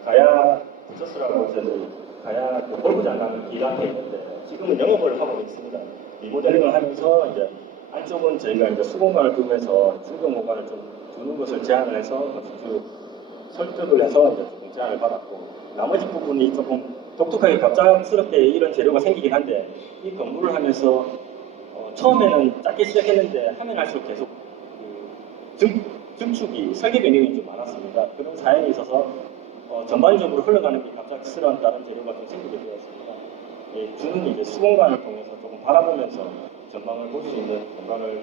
가야 부처스라고 저희 가야 골프장 길 앞에 있는데 지금은 영업을 하고 있습니다. 리모델링을 하면서 이제 안쪽은 저희가 이제 수공간을 두면서 중경 공간을 좀 두는 것을 제안을 해서 건축주 설득을 해서 이제 조금 제안을 받았고 나머지 부분이 조금 독특하게 갑작스럽게 이런 재료가 생기긴 한데 이 건물을 하면서 처음에는 작게 시작했는데 하면 할수록 계속 증축이 설계 변경이 좀 많았습니다. 그런 사연이 있어서 전반적으로 흘러가는 게 갑작스러운 다른 재료가 좀 생기게 되었습니다. 주는 이제 수공간을 통해서 조금 바라보면서 전망을 볼 수 있는 공간을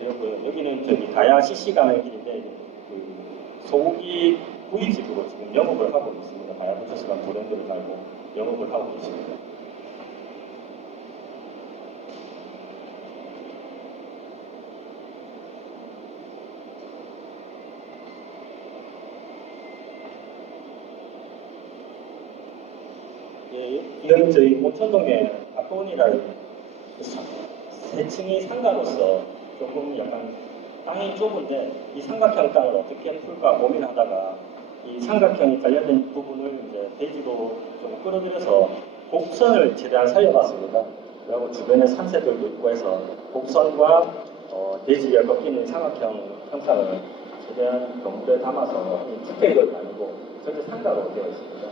되었고요. 여기는 가야 CC 가는 길인데 소고기 구이집으로 지금 영업을 하고 있습니다. 가야 부처스란 브랜드를 달고 영업을 하고 있습니다. 이건 저희 모천동의 아코니라는 3층이 상가로서 조금 약간 땅이 좁은데 이 삼각형 땅을 어떻게 풀까 고민하다가 이 이 삼각형이 관련된 부분을 이제 대지로 좀 끌어들여서 곡선을 최대한 살려봤습니다. 그리고 주변에 산세들도 있고 해서 곡선과 대지가 꺾이는 삼각형 형상을 최대한 건물에 담아서 주택은 아니고 전체 상가로 되어 있습니다.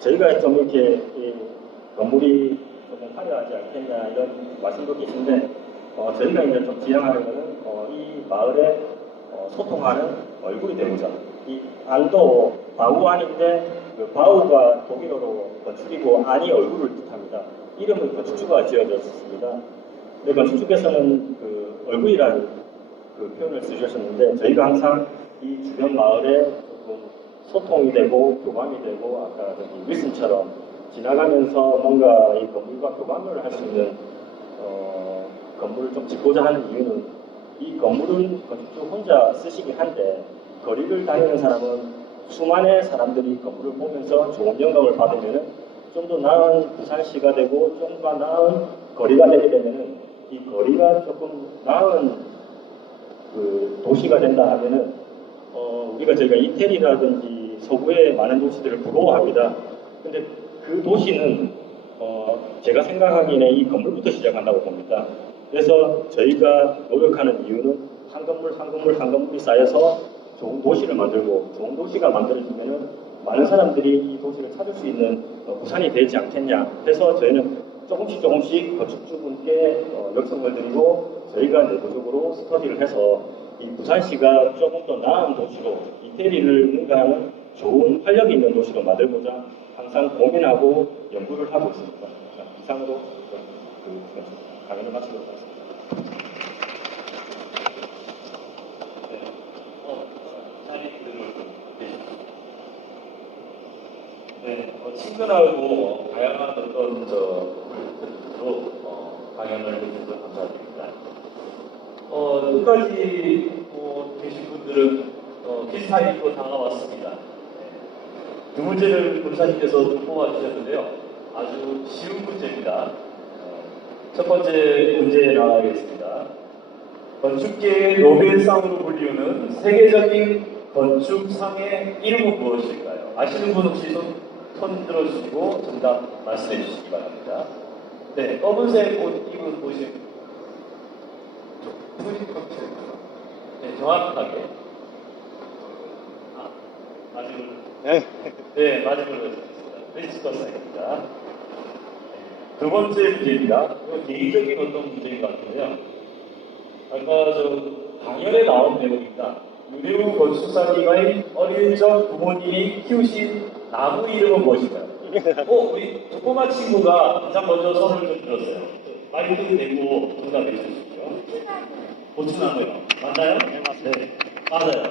저희가 좀 이렇게 이 건물이 조금 화려하지 않겠냐 이런 말씀도 계신데 저희가 이제 좀 지향하려면은 이 마을에 소통하는 얼굴이 되고자 이 안도 바우 안인데 그 바우가 독일어로 건축이고 안이 얼굴을 뜻합니다. 이름은 건축주가 지어졌습니다. 근데 건축주께서는 그 얼굴이라는 그 표현을 쓰셨는데 저희가 항상 이 주변 마을에 조금 소통이 되고 교감이 되고 아까 저기 윌슨처럼 지나가면서 뭔가 이 건물과 교감을 할 수 있는 건물을 좀 짓고자 하는 이유는 이 건물은 건축주 혼자 쓰시긴 한데 거리를 다니는 사람은 수많은 사람들이 건물을 보면서 좋은 영감을 받으면 좀 더 나은 부산시가 되고 좀 더 나은 거리가 되게 되면 이 거리가 조금 나은 그 도시가 된다 하면은 저희가 이태리라든지 서구의 많은 도시들을 부러워합니다. 근데 그 도시는 제가 생각하기에는 이 건물부터 시작한다고 봅니다. 그래서 저희가 노력하는 이유는 한 건물 한 건물 한 건물이 쌓여서 좋은 도시를 만들고 좋은 도시가 만들어지면은 많은 사람들이 이 도시를 찾을 수 있는 부산이 되지 않겠냐. 그래서 저희는 조금씩 건축주분께 요청을 드리고 저희가 내부적으로 스터디를 해서 이 부산시가 조금 더 나은 도시로 이태리를 능가하는 좋은 활력 있는 도시로 만들고자 항상 고민하고 연구를 하고 있습니다. 자, 이상으로 강연을 마치도록 하겠습니다. 네, 친근하고 다양한 어떤 로 강연을 해주셔서 감사드립니다. 끝까지 계신 분들은 비슷하게 다가왔습니다. 두 문제를 본사님께서 뽑아주셨는데요. 아주 쉬운 문제입니다. 첫 번째 문제 나가겠습니다. 건축계의 노벨상으로 불리우는 세계적인 건축상의 이름은 무엇일까요? 아시는 분 혹시 손 들어주시고 정답 말씀해 주시기 바랍니다. 네, 검은색 옷 입은 보신 네, 정확하게 네, 맞음을 드렸습니다. 프린스컨사입니다. 두 번째 문제입니다. 이건 개인적인 어떤 문제인 것 같은데요. 아까 강연에 나온 내용입니다. 유대우 건축사님의 어릴 적 부모님이 키우신 나무 이름은 무엇일까요? 우리 조그만 친구가 가장 먼저 손을 좀 들었어요. 마이크 대고 정답해 주십시오. 고추나무요. 맞나요? 네, 맞습니다. 네, 맞아요.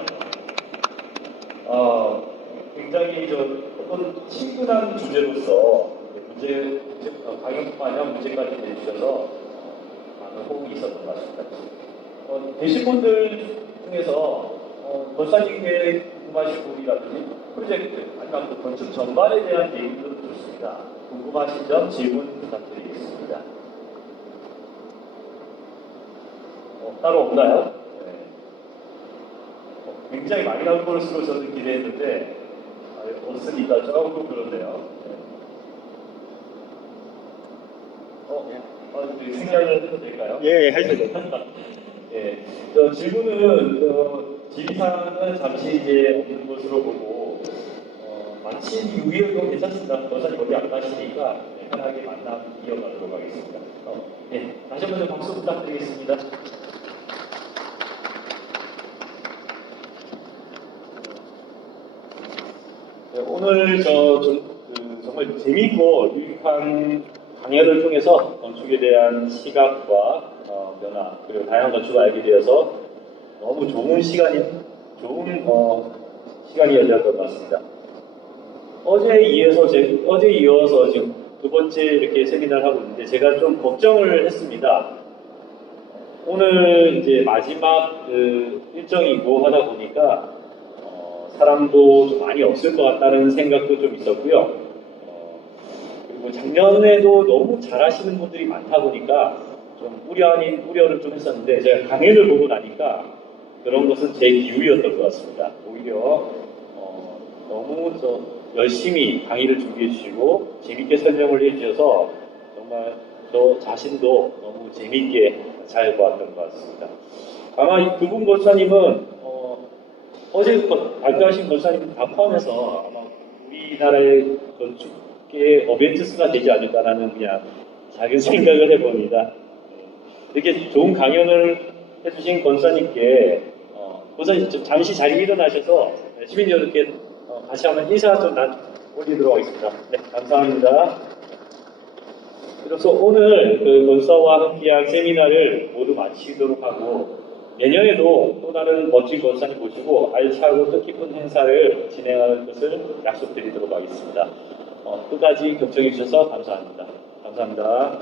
굉장히 어떤 친근한 주제로서 강연뿐만 아니라 문제까지 내주셔서 많은 호응이 있었던 것 같습니다. 계신 분들 중에서 건축사님께 궁금하신 부분이라든지 프로젝트 아니면 또 건축 전반에 대한 얘기도 좋습니다. 궁금하신 점 질문 부탁드리겠습니다. 따로 없나요? 네. 굉장히 많이 나올 것으로 저는 기대했는데 없으니까 조금 그런데요. 생각을 해도 될까요? 예, 하시죠. 예, 질문은 지리산은 잠시 이제 없는 것으로 보고 마침 이후에도 괜찮습니다. 건사님 어디 안 가시니까 편하게 만남 이어가도록 하겠습니다. 예, 다시 한번 박수 부탁드리겠습니다. 네, 오늘 정말 재미있고 유익한 강연을 통해서 건축에 대한 시각과 변화 그리고 다양한 건축을 알게 되어서 너무 좋은 시간이었던 것 같습니다. 어제 이어서 지금 두 번째 이렇게 세미나를 하고 있는데 제가 좀 걱정을 했습니다. 오늘 이제 마지막 일정이고 하다 보니까 사람도 좀 많이 없을 것 같다는 생각도 좀 있었고요. 그리고 작년에도 너무 잘하시는 분들이 많다 보니까 좀 우려 아닌 우려를 좀 했었는데 제가 강연을 보고 나니까 그런 것은 제 기우였던 것 같습니다. 오히려 너무 열심히 강의를 준비해 주시고 재밌게 설명을 해 주셔서 정말 저 자신도 너무 재밌게 잘 보았던 것 같습니다. 아마 이 두 분 권사님은 어제 발표하신 권사님 다 포함해서 아마 우리나라의 건축계의 어벤져스가 되지 않을까라는 그냥 작은 생각을 해봅니다. 이렇게 좋은 강연을 해주신 권사님께 권사님 좀 잠시 자리에 일어나셔서 시민 여러분께 다시 한번 인사 좀 올리도록 하겠습니다. 네, 감사합니다. 그래서 오늘 그 권사와 함께한 세미나를 모두 마치도록 하고 내년에도 또 다른 멋진 권사님 모시고 알차고 뜻깊은 행사를 진행할 것을 약속드리도록 하겠습니다. 끝까지 경청해 주셔서 감사합니다. 감사합니다.